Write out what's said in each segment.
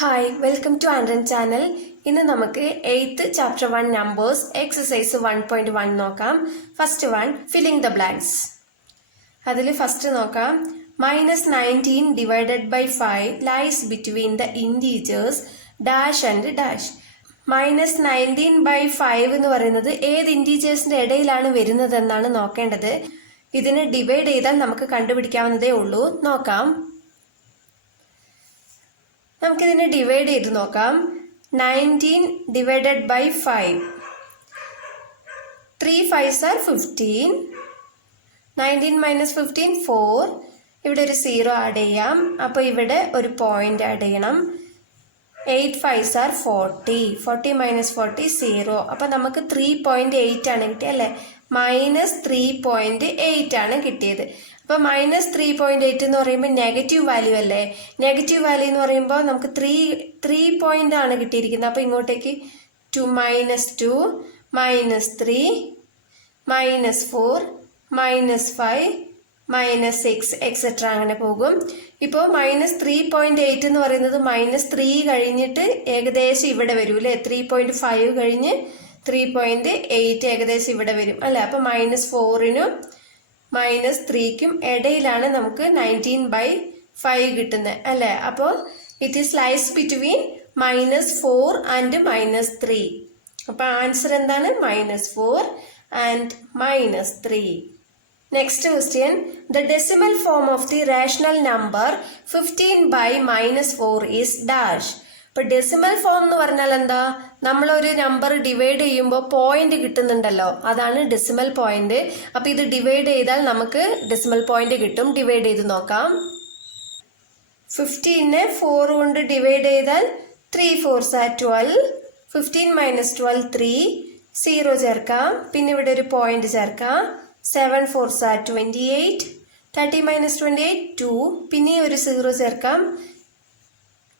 Hi welcome to ആൻഡ്രൻ channel. ഇന്ന് നമുക്ക് 8th ചാപ്റ്റർ 1 നമ്പേഴ്സ് എക്സസൈസ് 1.1 നോക്കാം. First one filling the blanks. അതിൽ ഫസ്റ്റ് നോക്കാം. -19 divided by 5 lies between the integers dash and dash. -19/5 എന്ന് പറയുന്നത് ഏത് ഇൻറ്റീജേഴ്സിന്റെ ഇടയിലാണ് വരുന്നതെന്നാണ് നോക്കേണ്ടത്. ഇതിനെ ഡിവൈഡ് ചെയ്താൽ നമുക്ക് കണ്ടുപിടിക്കാവുന്നതേ ഉള്ളൂ. നോക്കാം. നമുക്കിതിനെ ഡിവൈഡ് ചെയ്ത് നോക്കാം. 19 divided by 5. 3 5s are 15. 19 minus 15 4. ഇവിടെ ഒരു 0 ആഡ് ചെയ്യാം. അപ്പോൾ ഇവിടെ ഒരു പോയിന്റ് ആഡ് ചെയ്യണം. 8 5s are 40. 40 minus 40 0. അപ്പോൾ നമുക്ക് 3.8 ആണ് കിട്ടിയത് അല്ലേ? -3.8 ആണ് കിട്ടിയത്. അപ്പോൾ -3.8 എന്ന് പറയുമ്പോൾ നെഗറ്റീവ് വാല്യൂ അല്ലേ? നെഗറ്റീവ് വാല്യൂ എന്ന് പറയുമ്പോൾ നമുക്ക് 3 പോയിന്റ് ആണ് കിട്ടിയിരിക്കുന്നത്. അപ്പോൾ ഇങ്ങോട്ടേക്ക് -2 -2 -3 -4 -5 -6 എക്സെട്ര അങ്ങനെ പോകും. ഇപ്പോൾ -3.8 എന്ന് പറയുന്നത് -3 കഴിഞ്ഞിട്ട് ഏകദേശം ഇവിടെ വരും അല്ലേ? 3.5 കഴിഞ്ഞ് 3.8 ഏകദേശം ഇവിടെ വരും അല്ലേ? അപ്പോൾ -4നും -3ക്കും ഇടയിലാണ് നമുക്ക് 19/5 കിട്ടുന്നത് അല്ലേ? അപ്പോൾ it is lies between -4 and -3. അപ്പോൾ ആൻസർ എന്താണ്? -4 and -3. Next question. The decimal form of the rational number 15/-4 is dash. ഇപ്പൊ ഡെസിമൽ ഫോം എന്ന് പറഞ്ഞാൽ എന്താ? നമ്മളൊരു നമ്പർ ഡിവൈഡ് ചെയ്യുമ്പോൾ പോയിന്റ് കിട്ടുന്നുണ്ടല്ലോ, അതാണ് ഡെസിമൽ പോയിന്റ്. അപ്പൊ ഇത് ഡിവൈഡ് ചെയ്താൽ നമുക്ക് ഡെസിമൽ പോയിന്റ് കിട്ടും. ഡിവൈഡ് ചെയ്ത് നോക്കാം. 15നെ 4 കൊണ്ട് ഡിവൈഡ് ചെയ്താൽ 3 4s are 12. 15 - 12 3. 0 ചേർക്കാം. പിന്നെ ഇവിടെ ഒരു പോയിന്റ് ചേർക്കാം. 7 4s are 28. 30 - 28 2. പിന്നെ ഒരു 0 ചേർക്കാം.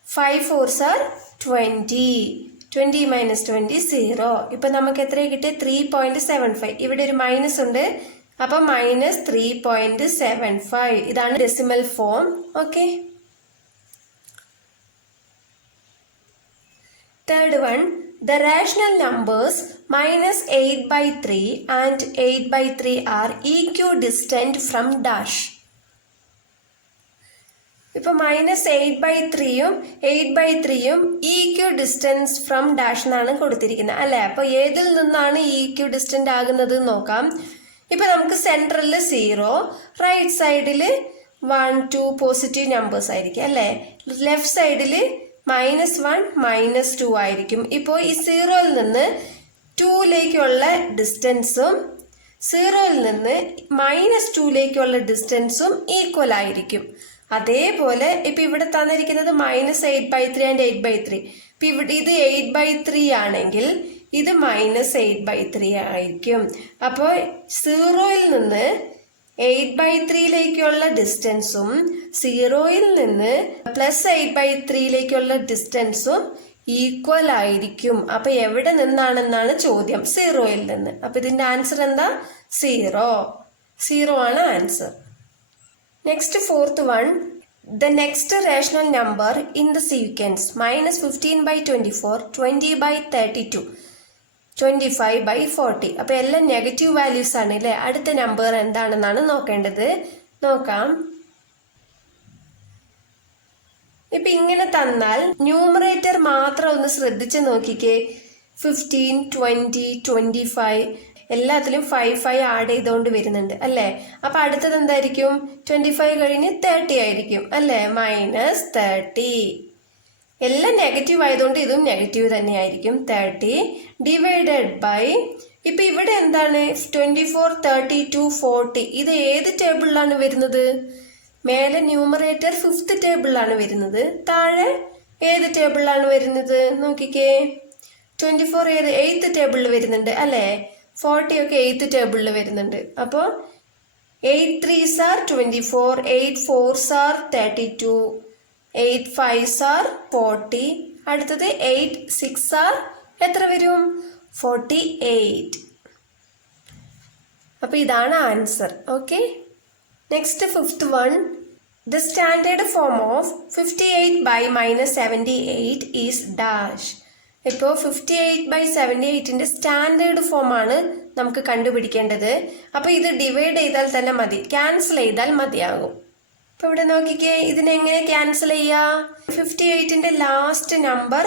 5 4s are 20. 20 - 20 0. ഇപ്പൊ നമുക്ക് എത്ര കിട്ടിയ? 3.75. ഇവിടെ ഒരു മൈനസ് ഉണ്ട്. അപ്പൊ -3.75. ഇതാണ് decimal form. Okay. Third one. The rational numbers -8/3 and 8/3 are equidistant from dash. ഇപ്പൊ -8/3യും 8/3യും equidistant from dash എന്നാണ് കൊടുത്തിരിക്കുന്നത് അല്ലെ? അപ്പൊ ഏതിൽ നിന്നാണ് equidistant ആകുന്നത് നോക്കാം. ഇപ്പൊ നമുക്ക് സെൻട്രലിൽ 0, റൈറ്റ് സൈഡില് 1 2 പോസിറ്റീവ് നമ്പേഴ്സ് ആയിരിക്കും അല്ലെ? ലെഫ്റ്റ് സൈഡില് -1 -2 ആയിരിക്കും. ഇപ്പോൾ ഈ 0യിൽ നിന്ന് 2ലേക്കുള്ള ഡിസ്റ്റൻസും 0യിൽ നിന്ന് -2ലേക്കുള്ള ഡിസ്റ്റൻസും ഈക്വൽ ആയിരിക്കും. അതേപോലെ ഇപ്പൊ ഇവിടെ തന്നിരിക്കുന്നത് -8/3 ആൻഡ് 8/3. ഇപ്പൊ ഇവിടെ ഇത് 8/3 ആണെങ്കിൽ ഇത് -8/3 ആയിരിക്കും. അപ്പോൾ 0യിൽ നിന്ന് 8/3ലേക്കുള്ള ഡിസ്റ്റൻസും 0യിൽ നിന്ന് +8/3ലേക്കുള്ള ഡിസ്റ്റൻസും ഈക്വൽ ആയിരിക്കും. അപ്പൊ എവിടെ നിന്നാണെന്നാണ് ചോദ്യം? 0യിൽ നിന്ന്. അപ്പൊ ഇതിന്റെ ആൻസർ എന്താ? 0 ആണ് answer. Next fourth one. The next rational number in the sequence -15/24 20/32 25/40. അപ്പൊ എല്ലാം നെഗറ്റീവ് വാല്യൂസ് ആണ് അല്ലെ? അടുത്ത നമ്പർ എന്താണെന്നാണ് നോക്കേണ്ടത്. നോക്കാം. ഇപ്പൊ ഇങ്ങനെ തന്നാൽ ന്യൂമറേറ്റർ മാത്രം ഒന്ന് ശ്രദ്ധിച്ച് നോക്കിക്കേ. 15 20 25 എല്ലാത്തിലും 5 ആഡ് ചെയ്തുകൊണ്ട് വരുന്നുണ്ട് അല്ലെ? അപ്പൊ അടുത്തത് എന്തായിരിക്കും? 25 കഴിഞ്ഞ് 30 ആയിരിക്കും അല്ലെ? -30. എല്ലാം നെഗറ്റീവ് ആയതുകൊണ്ട് ഇതും നെഗറ്റീവ് തന്നെ ആയിരിക്കും. 30 ഡിവൈഡഡ് ബൈ. ഇപ്പൊ ഇവിടെ എന്താണ്? 24 32 40. ഇത് ഏത് ടേബിളിലാണ് വരുന്നത്? മേലെ ന്യൂമറേറ്റർ 5th ടേബിളിലാണ് വരുന്നത്. താഴെ ഏത് ടേബിളിലാണ് വരുന്നത്? നോക്കിക്കേ. 24 ഏത്? 8th ടേബിളിൽ വരുന്നുണ്ട് അല്ലെ? 40 ഒക്കെ 8th ടേബിളിൽ വരുന്നുണ്ട്. അപ്പോൾ 8 3s are 24. 8 4s are 32. 8 5s are 40. അടുത്തത് 8 6s are എത്ര വരും? 48. അപ്പൊ ഇതാണ് answer. Okay. Next fifth one. The standard form of 58 by minus 78 is dash. ഇപ്പോൾ 58/78ന്റെ സ്റ്റാൻഡേർഡ് ഫോം ആണ് നമുക്ക് കണ്ടുപിടിക്കേണ്ടത്. അപ്പോൾ ഇത് ഡിവൈഡ് ചെയ്താൽ തന്നെ മതി, ക്യാൻസൽ ചെയ്താൽ മതിയാകും. അപ്പോൾ ഇവിടെ നോക്കിക്കേ, ഇതിനെങ്ങനെ ക്യാൻസൽ ചെയ്യാം? 58ന്റെ ലാസ്റ്റ് നമ്പർ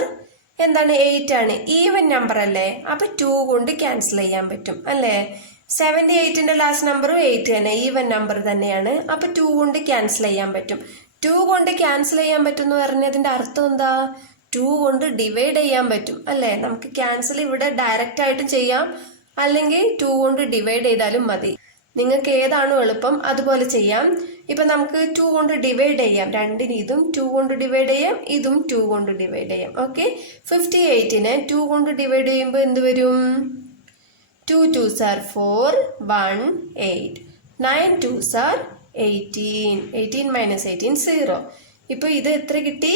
എന്താണ്? 8 ആണ്. ഈവൻ നമ്പർ അല്ലേ, അപ്പോൾ 2 കൊണ്ട് ക്യാൻസൽ ചെയ്യാൻ പറ്റും അല്ലേ? 78ന്റെ ലാസ്റ്റ് നമ്പറും 8 തന്നെ, ഈവൻ നമ്പർ തന്നെയാണ്. അപ്പോൾ 2 കൊണ്ട് ക്യാൻസൽ ചെയ്യാൻ പറ്റും. 2 കൊണ്ട് ക്യാൻസൽ ചെയ്യാൻ പറ്റും എന്ന് പറഞ്ഞതിന്റെ അർത്ഥം എന്താ? 2 കൊണ്ട് ഡിവൈഡ് ചെയ്യാൻ പറ്റും അല്ലേ? നമുക്ക് ക്യാൻസൽ ഇവിടെ ഡയറക്റ്റ് ആയിട്ട് ചെയ്യാം, അല്ലെങ്കിൽ 2 കൊണ്ട് ഡിവൈഡ് ചെയ്താലും മതി. നിങ്ങൾക്ക് ഏതാണോ എളുപ്പം അതുപോലെ ചെയ്യാം. ഇപ്പൊ നമുക്ക് 2 കൊണ്ട് ഡിവൈഡ് ചെയ്യാം. രണ്ടിനും ഇതും 2 കൊണ്ട് ഡിവൈഡ് ചെയ്യാം, ഇതും 2 കൊണ്ട് ഡിവൈഡ് ചെയ്യാം. ഓക്കെ, 58നെ 2 കൊണ്ട് ഡിവൈഡ് ചെയ്യുമ്പോൾ എന്ത് വരും? 2 2s are 4, 1 8, 9 2s are 18, 18 minus 18 0. ഇപ്പൊ ഇത് എത്ര കിട്ടി?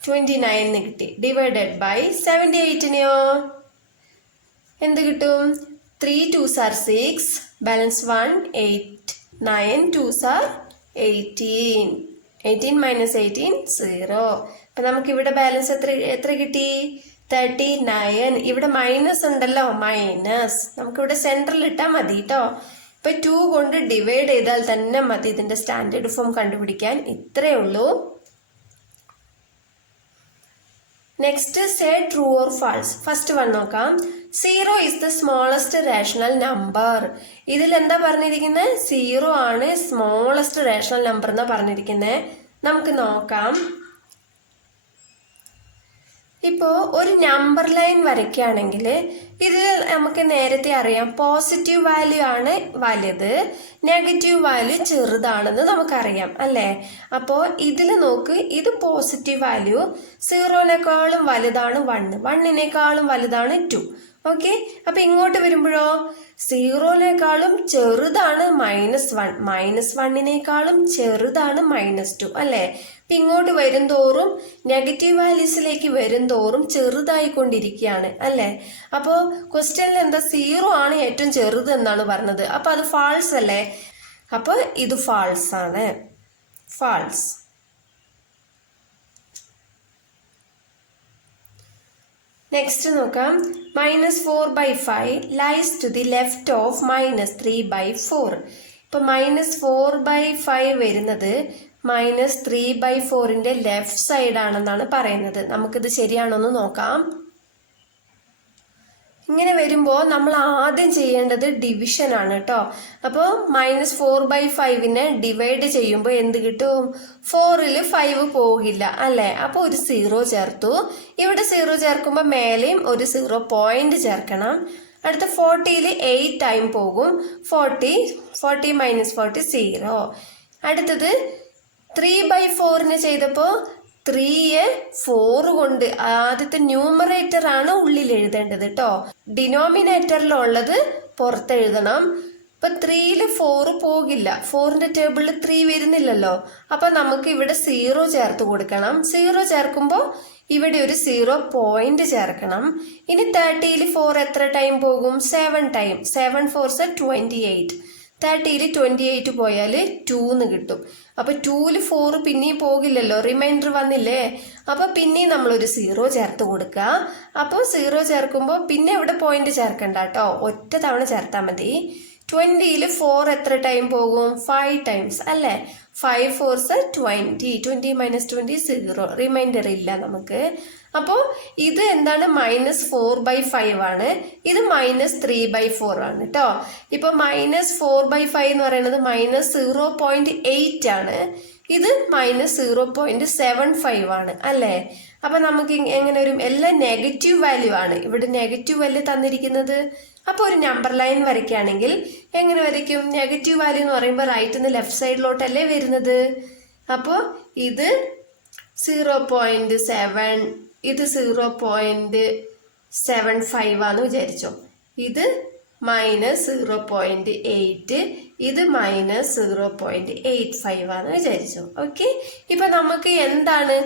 29 കിട്ടി. ഡിവൈഡഡ് ബൈ 78നെയോ എന്ത് കിട്ടും? 3 2s are 6, balance 1 8, 9 2s are 18, 18 minus 18 0. അപ്പൊ നമുക്ക് ഇവിടെ ബാലൻസ് എത്ര കിട്ടി? 39. ഇവിടെ മൈനസ് ഉണ്ടല്ലോ, മൈനസ് നമുക്കിവിടെ സെൻട്രൽ ഇട്ടാൽ മതി കേട്ടോ. ഇപ്പൊ 2 കൊണ്ട് ഡിവൈഡ് ചെയ്താൽ തന്നെ മതി ഇതിന്റെ സ്റ്റാൻഡേർഡ് ഫോം കണ്ടുപിടിക്കാൻ. ഇത്രയേ ഉള്ളൂ. Next, say true or false. First one നോക്കാം. 0 is the smallest rational number. ഇതിൽ എന്താ പറഞ്ഞിരിക്കുന്നത്? 0 ആണ് സ്മോളസ്റ്റ് റേഷണൽ നമ്പർ എന്നാ പറഞ്ഞിരിക്കുന്നത്. നമുക്ക് നോക്കാം. ഇപ്പോൾ ഒരു നമ്പർ ലൈൻ വരയ്ക്കുകയാണെങ്കിൽ ഇതിൽ നമുക്ക് നേരത്തെ അറിയാം പോസിറ്റീവ് വാല്യൂ ആണ് വലുത്, നെഗറ്റീവ് വാല്യൂ ചെറുതാണെന്ന് നമുക്കറിയാം അല്ലേ? അപ്പോൾ ഇതിൽ നോക്ക്, ഇത് പോസിറ്റീവ് വാല്യൂ 0നേക്കാളും വലുതാണ് 1, 1നേക്കാളും വലുതാണ് 2. ഓക്കെ, അപ്പൊ ഇങ്ങോട്ട് വരുമ്പോഴോ 0നേക്കാളും ചെറുതാണ് -1, -1നേക്കാളും ചെറുതാണ് -2 അല്ലേ? അപ്പൊ ഇങ്ങോട്ട് വരും തോറും നെഗറ്റീവ് വാല്യൂസിലേക്ക് വരും തോറും ചെറുതായിക്കൊണ്ടിരിക്കുകയാണ് അല്ലേ? അപ്പോൾ ക്വസ്റ്റ്യനിൽ എന്താ 0 ആണ് ഏറ്റവും ചെറുത് എന്നാണ് പറഞ്ഞത്. അപ്പൊ അത് ഫാൾസ് അല്ലേ? അപ്പൊ ഇത് ഫാൾസ് ആണ്, ഫാൾസ്. നെക്സ്റ്റ് നോക്കാം. -4/5 lies to the left of -3/4. ഇപ്പൊ -4/5 വരുന്നത് -3/4ന്റെ ലെഫ്റ്റ് സൈഡ് ആണെന്നാണ് പറയുന്നത്. നമുക്കിത് ശരിയാണോ എന്ന് നോക്കാം. ഇങ്ങനെ വരുമ്പോൾ നമ്മൾ ആദ്യം ചെയ്യേണ്ടത് ഡിവിഷൻ ആണ് കേട്ടോ. അപ്പോൾ -4/5നെ ഡിവൈഡ് ചെയ്യുമ്പോൾ എന്ത് കിട്ടും? 4ൽ 5 പോകില്ല അല്ലേ? അപ്പോൾ ഒരു 0 ചേർത്തു. ഇവിടെ 0 ചേർക്കുമ്പോൾ മേലെയും ഒരു 0 പോയിന്റ് ചേർക്കണം. അടുത്ത 40ൽ 8 ടൈം പോകും. 40 -40 0. അടുത്തത് 3/4ന് ചെയ്തപ്പോൾ 3യെ 4 കൊണ്ട് ആദ്യത്തെ ന്യൂമറേറ്റർ ആണ് ഉള്ളിൽ എഴുതേണ്ടത് കേട്ടോ. ഡിനോമിനേറ്ററിലുള്ളത് പുറത്തെഴുതണം. ഇപ്പൊ 3ൽ 4 പോകില്ല, 4ന്റെ ടേബിളിൽ 3 വരുന്നില്ലല്ലോ. അപ്പൊ നമുക്ക് ഇവിടെ 0 ചേർത്ത് കൊടുക്കണം. 0 ചേർക്കുമ്പോൾ ഇവിടെ ഒരു 0 പോയിന്റ് ചേർക്കണം. ഇനി 30ൽ 4 എത്ര ടൈം പോകും? 7 ടൈം. 7 4s 28. 30ൽ 28 പോയാൽ 2 കിട്ടും. അപ്പൊ 2ൽ 4 പിന്നെയും പോകില്ലല്ലോ, റിമൈൻഡർ വന്നില്ലേ? അപ്പൊ പിന്നെയും നമ്മളൊരു 0 ചേർത്ത് കൊടുക്കുക. അപ്പോൾ 0 ചേർക്കുമ്പോൾ പിന്നെ ഇവിടെ പോയിന്റ് ചേർക്കണ്ട കേട്ടോ, ഒറ്റ തവണ ചേർത്താൽ മതി. 20ൽ 4 എത്ര ടൈം പോകും? 5 ടൈംസ് അല്ലേ? 5 4s 20. 20 - 20 0. റിമൈൻഡർ ഇല്ല നമുക്ക്. അപ്പോൾ ഇത് എന്താണ്? -4/5 ആണ്. ഇത് -3/4 ആണ് കേട്ടോ. ഇപ്പൊ -4/5 എന്ന് പറയുന്നത് -0.8 ആണ്. ഇത് -0.75 ആണ് അല്ലേ? അപ്പൊ നമുക്ക് എങ്ങനെ വരും? എല്ലാം നെഗറ്റീവ് വാല്യൂ ആണ്. ഇവിടെ നെഗറ്റീവ് വാല്യൂ തന്നിരിക്കുന്നത്. അപ്പോൾ ഒരു നമ്പർ ലൈൻ വരയ്ക്കുകയാണെങ്കിൽ എങ്ങനെ വരയ്ക്കും? നെഗറ്റീവ് വാല്യൂ എന്ന് പറയുമ്പോൾ റൈറ്റ് നിന്ന് ലെഫ്റ്റ് സൈഡിലോട്ടല്ലേ വരുന്നത്. അപ്പോൾ ഇത് 0.7, ഇത് 0.75 ആണെന്ന് വിചാരിച്ചോ. ഇത് -0.8, ഇത് -0.85 ആണെന്ന് വിചാരിച്ചോ. ഓക്കെ, ഇപ്പൊ നമുക്ക് എന്താണ്?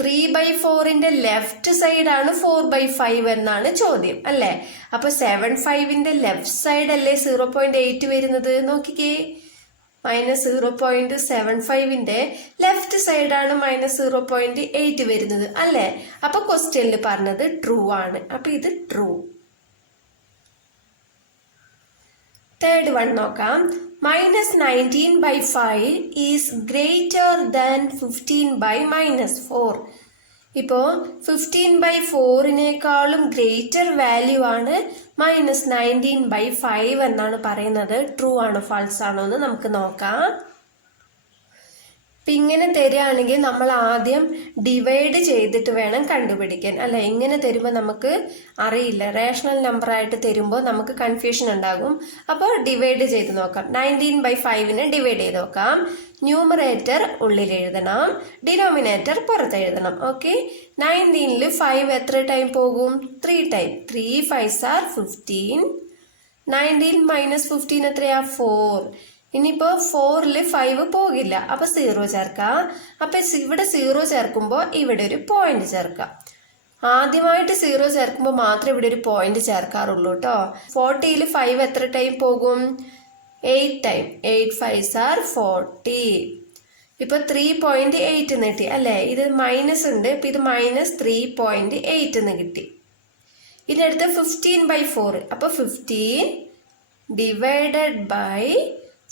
3/4ന്റെ ലെഫ്റ്റ് സൈഡ് ആണ് 4/5 എന്നാണ് ചോദ്യം അല്ലേ? അപ്പൊ 75ന്റെ ലെഫ്റ്റ് സൈഡ് അല്ലേ 0.8 വരുന്നത്? നോക്കിക്കേ. -0.75ന്റെ ലെഫ്റ്റ് സൈഡാണ് -0.8 വരുന്നത് അല്ലേ? അപ്പൊ ക്വസ്റ്റ്യനിൽ പറഞ്ഞത് ട്രൂ ആണ്. അപ്പൊ ഇത് ട്രൂ. തേർഡ് വൺ നോക്കാം. -19/5 ഈസ് ഗ്രേറ്റർ ദാൻ 15/-4. ഇപ്പോ 15/4-നേക്കാളും ഗ്രേറ്റർ വാല്യൂ ആണ് -19/5 എന്നാണ് പറയുന്നത്. ട്രൂ ആണോ ഫാൾസ് ആണോ എന്ന് നമുക്ക് നോക്കാം. ഇപ്പം ഇങ്ങനെ തരികയാണെങ്കിൽ നമ്മൾ ആദ്യം ഡിവൈഡ് ചെയ്തിട്ട് വേണം കണ്ടുപിടിക്കാൻ അല്ലെ. ഇങ്ങനെ തരുമ്പോൾ നമുക്ക് അറിയില്ല, റേഷണൽ നമ്പർ ആയിട്ട് തരുമ്പോൾ നമുക്ക് കൺഫ്യൂഷൻ ഉണ്ടാകും. അപ്പോൾ ഡിവൈഡ് ചെയ്ത് നോക്കാം. 19/5 ഡിവൈഡ് ചെയ്ത് നോക്കാം. ന്യൂമറേറ്റർ ഉള്ളിൽ എഴുതണം, ഡിനോമിനേറ്റർ പുറത്ത് എഴുതണം. ഓക്കെ, 19-ൽ 5 എത്ര ടൈം പോകും? 3 ടൈം. 3 5s are 15. 19 - 15 എത്രയാ? 4. ഇനിയിപ്പോ 4-ൽ 5 പോകില്ല, അപ്പൊ 0 ചേർക്കാം. അപ്പൊ ഇവിടെ 0 ചേർക്കുമ്പോൾ ഇവിടെ ഒരു പോയിന്റ് ചേർക്കാം. ആദ്യമായിട്ട് 0 ചേർക്കുമ്പോൾ മാത്രമേ ഇവിടെ ഒരു പോയിന്റ് ചേർക്കാറുള്ളൂ കേട്ടോ. 40-ൽ 5 എത്ര ടൈം പോകും? 8 ടൈം. 8 5s are 40. ഇപ്പൊ 3.8 എന്ന് കിട്ടി അല്ലെ. ഇത് മൈനസ് ഉണ്ട്, ഇപ്പൊ ഇത് -3.8 എന്ന് കിട്ടി. ഇനി അടുത്ത 15/4. അപ്പൊ 15 ഡിവൈഡഡ് ബൈ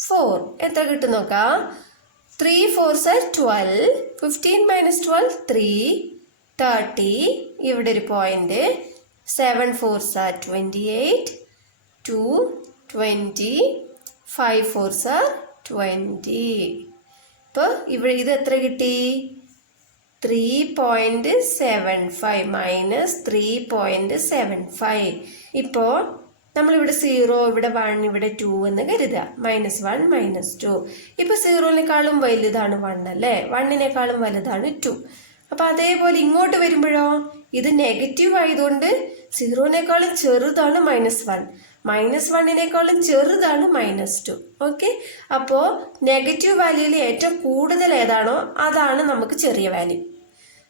4 എത്ര കിട്ടും നോക്കാം. 3 4s are 12. 15 - 12 3 30. ഇവിടെ ഒരു point. 7 4s are 28. 2 20. 5 4s are 20. ഇപ്പോൾ ഇവിടെ ഇത് എത്ര കിട്ടി? 3.75 -3.75. ഇപ്പോൾ നമ്മളിവിടെ 0, ഇവിടെ 1, ഇവിടെ 2 എന്ന് കരുതുക. -1 -2. ഇപ്പൊ 0-നേക്കാളും വലുതാണ് 1 അല്ലേ, 1-നേക്കാളും വലുതാണ് 2. അപ്പൊ അതേപോലെ ഇങ്ങോട്ട് വരുമ്പോഴോ ഇത് നെഗറ്റീവ് ആയതുകൊണ്ട് 0-നേക്കാളും ചെറുതാണ് -1, -1-നേക്കാളും ചെറുതാണ് -2. ഓക്കെ, അപ്പോ നെഗറ്റീവ് വാല്യൂയിൽ ഏറ്റവും കൂടുതൽ ഏതാണോ അതാണ് നമുക്ക് ചെറിയ വാല്യൂ.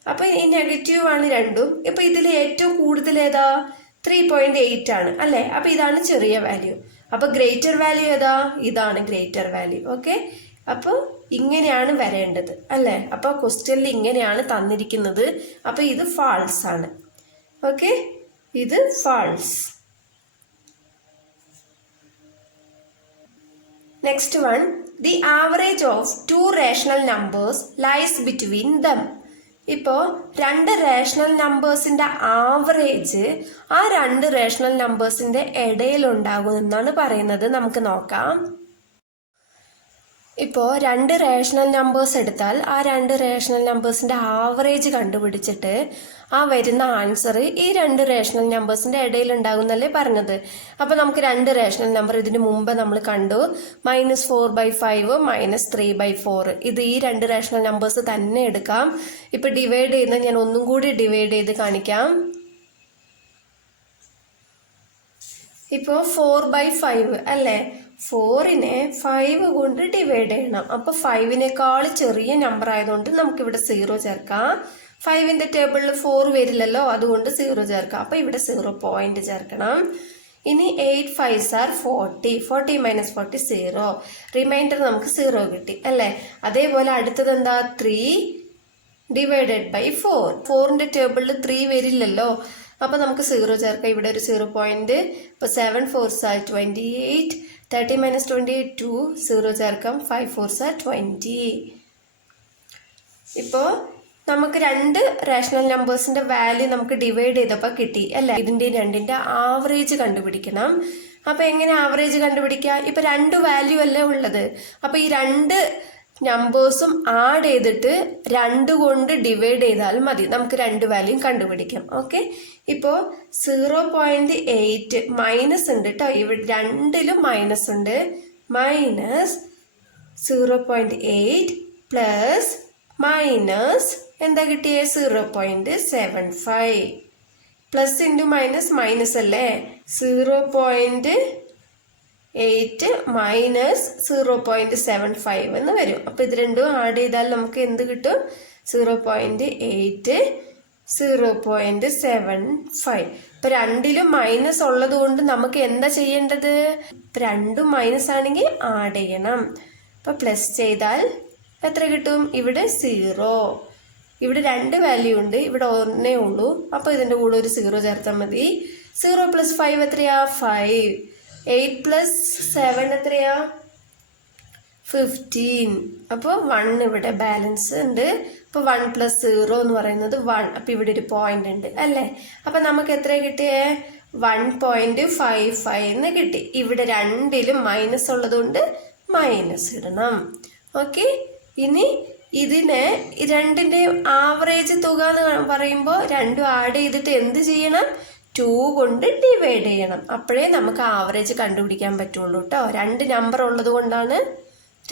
അപ്പൊ ഈ നെഗറ്റീവ് ആണ് രണ്ടും. ഇപ്പൊ ഇതിൽ ഏറ്റവും കൂടുതൽ ഏതാ? 3.8 ആണ് അല്ലെ. അപ്പൊ ഇതാണ് ചെറിയ വാല്യൂ. അപ്പൊ ഗ്രേറ്റർ വാല്യൂ ഏതാ? ഇതാണ് ഗ്രേറ്റർ വാല്യൂ. ഓക്കെ, അപ്പൊ ഇങ്ങനെയാണ് വരേണ്ടത് അല്ലെ. അപ്പൊ ക്വസ്റ്റ്യനിൽ ഇങ്ങനെയാണ് തന്നിരിക്കുന്നത്. അപ്പൊ ഇത് ഫാൾസ് ആണ്. ഓക്കെ, ഇത് false. Next one, the average of 2 rational numbers lies between them. ഇപ്പോൾ 2 റേഷണൽ നമ്പേഴ്സിന്റെ ആവറേജ് ആ 2 റേഷണൽ നമ്പേഴ്സിന്റെ ഇടയിൽ ഉണ്ടാകും എന്നാണ് പറയുന്നത്. നമുക്ക് നോക്കാം. ഇപ്പോൾ 2 റേഷണൽ നമ്പേഴ്സ് എടുത്താൽ ആ 2 റേഷണൽ നമ്പേഴ്സിന്റെ ആവറേജ് കണ്ടുപിടിച്ചിട്ട് ആ വരുന്ന ആൻസർ ഈ 2 റേഷണൽ നമ്പേഴ്സിന്റെ ഇടയിൽ ഉണ്ടാകുന്നല്ലേ പറഞ്ഞത്. അപ്പൊ നമുക്ക് 2 റേഷണൽ നമ്പർ ഇതിന് മുമ്പ് നമ്മൾ കണ്ടു. -4/5 -3/4. ഇത് ഈ 2 റേഷണൽ നമ്പേഴ്സ് തന്നെ എടുക്കാം. ഇപ്പൊ ഡിവൈഡ് ചെയ്യുന്ന ഞാൻ ഒന്നും കൂടി ഡിവൈഡ് ചെയ്ത് കാണിക്കാം. ഇപ്പോ 4/5 അല്ലേ. 4-നെ 5 കൊണ്ട് ഡിവൈഡ് ചെയ്യണം. അപ്പൊ 5-നേക്കാൾ ചെറിയ നമ്പർ ആയതുകൊണ്ട് നമുക്കിവിടെ 0 ചേർക്കാം. 5-ന്റെ ടേബിളിൽ 4 വരില്ലല്ലോ, അതുകൊണ്ട് 0 ചേർക്കാം. അപ്പൊ ഇവിടെ 0 പോയിന്റ് ചേർക്കണം. ഇനി 8 5s are 40. 40 - 40 0. റിമൈൻഡർ നമുക്ക് 0 കിട്ടി അല്ലേ. അതേപോലെ അടുത്തത് എന്താ? 3 ഡിവൈഡഡ് ബൈ 4. 4-ന്റെ ടേബിളിൽ 3 വരില്ലല്ലോ, അപ്പൊ നമുക്ക് 0 ചേർക്കാം. ഇവിടെ ഒരു 0 പോയിന്റ്. ഇപ്പൊ 7 4s are 28. 30 - 28 2. 0 ചേർക്കാം. 5 4s are 20. ഇപ്പോ നമുക്ക് 2 റേഷണൽ നമ്പേഴ്സിന്റെ വാല്യൂ നമുക്ക് ഡിവൈഡ് ചെയ്തപ്പോൾ കിട്ടി അല്ലെ. ഇതിന്റെ രണ്ടിന്റെ ആവറേജ് കണ്ടുപിടിക്കണം. അപ്പൊ എങ്ങനെ ആവറേജ് കണ്ടുപിടിക്കുക? ഇപ്പൊ 2 വാല്യൂ അല്ലേ ഉള്ളത്. അപ്പൊ ഈ 2 നമ്പേഴ്സും ആഡ് ചെയ്തിട്ട് 2 കൊണ്ട് ഡിവൈഡ് ചെയ്താൽ മതി. നമുക്ക് 2 വാല്യൂ കണ്ടുപിടിക്കാം. ഓക്കെ, ഇപ്പോ 0.8 മൈനസ് ഉണ്ട് കേട്ടോ. ഇവിടെ 2-ലും മൈനസ് ഉണ്ട്. -0.8 പ്ലസ് മൈനസ് എന്താ കിട്ടിയേ? 0.75. പ്ലസ് ഇൻറ്റു മൈനസ് മൈനസ് അല്ലേ. 0.8 മൈനസ് 0.75 എന്ന് വരും. അപ്പൊ ഇത് രണ്ടും ആഡ് ചെയ്താൽ നമുക്ക് എന്ത് കിട്ടും? 0.8 0.75. ഇപ്പൊ 2-ലും മൈനസ് ഉള്ളത് കൊണ്ട് നമുക്ക് എന്താ ചെയ്യേണ്ടത്? 2 മൈനസ് ആണെങ്കിൽ ആഡ് ചെയ്യണം. അപ്പോൾ പ്ലസ് ചെയ്താൽ എത്ര കിട്ടും? ഇവിടെ 0. ഇവിടെ 2 വാല്യൂ ഉണ്ട്, ഇവിടെ 1 ഉള്ളൂ. അപ്പോൾ ഇതിൻ്റെ കൂടെ ഒരു 0 ചേർത്താൽ മതി. 0 + 5 എത്രയാ? 5. 8 + 7 എത്രയാ? 15. അപ്പോൾ 1 ഇവിടെ ബാലൻസ് ഉണ്ട്. അപ്പോൾ 1 + 0 എന്ന് പറയുന്നത് 1. അപ്പോൾ ഇവിടെ ഒരു പോയിന്റ് ഉണ്ട് അല്ലേ? അപ്പം നമുക്ക് എത്ര കിട്ടിയേ? 1.55 എന്ന് കിട്ടി. ഇവിടെ രണ്ടിലും മൈനസ് ഉള്ളതുകൊണ്ട് മൈനസ് ഇടണം. ഓക്കെ, ഇനി ഇതിനെ രണ്ടിൻ്റെയും ആവറേജ് തുക എന്ന് പറയുമ്പോൾ രണ്ടും ആഡ് ചെയ്തിട്ട് എന്ത് ചെയ്യണം? 2 കൊണ്ട് ഡിവൈഡ് ചെയ്യണം. അപ്പോഴേ നമുക്ക് ആവറേജ് കണ്ടുപിടിക്കാൻ പറ്റുള്ളൂ കേട്ടോ. 2 നമ്പർ ഉള്ളത് കൊണ്ടാണ്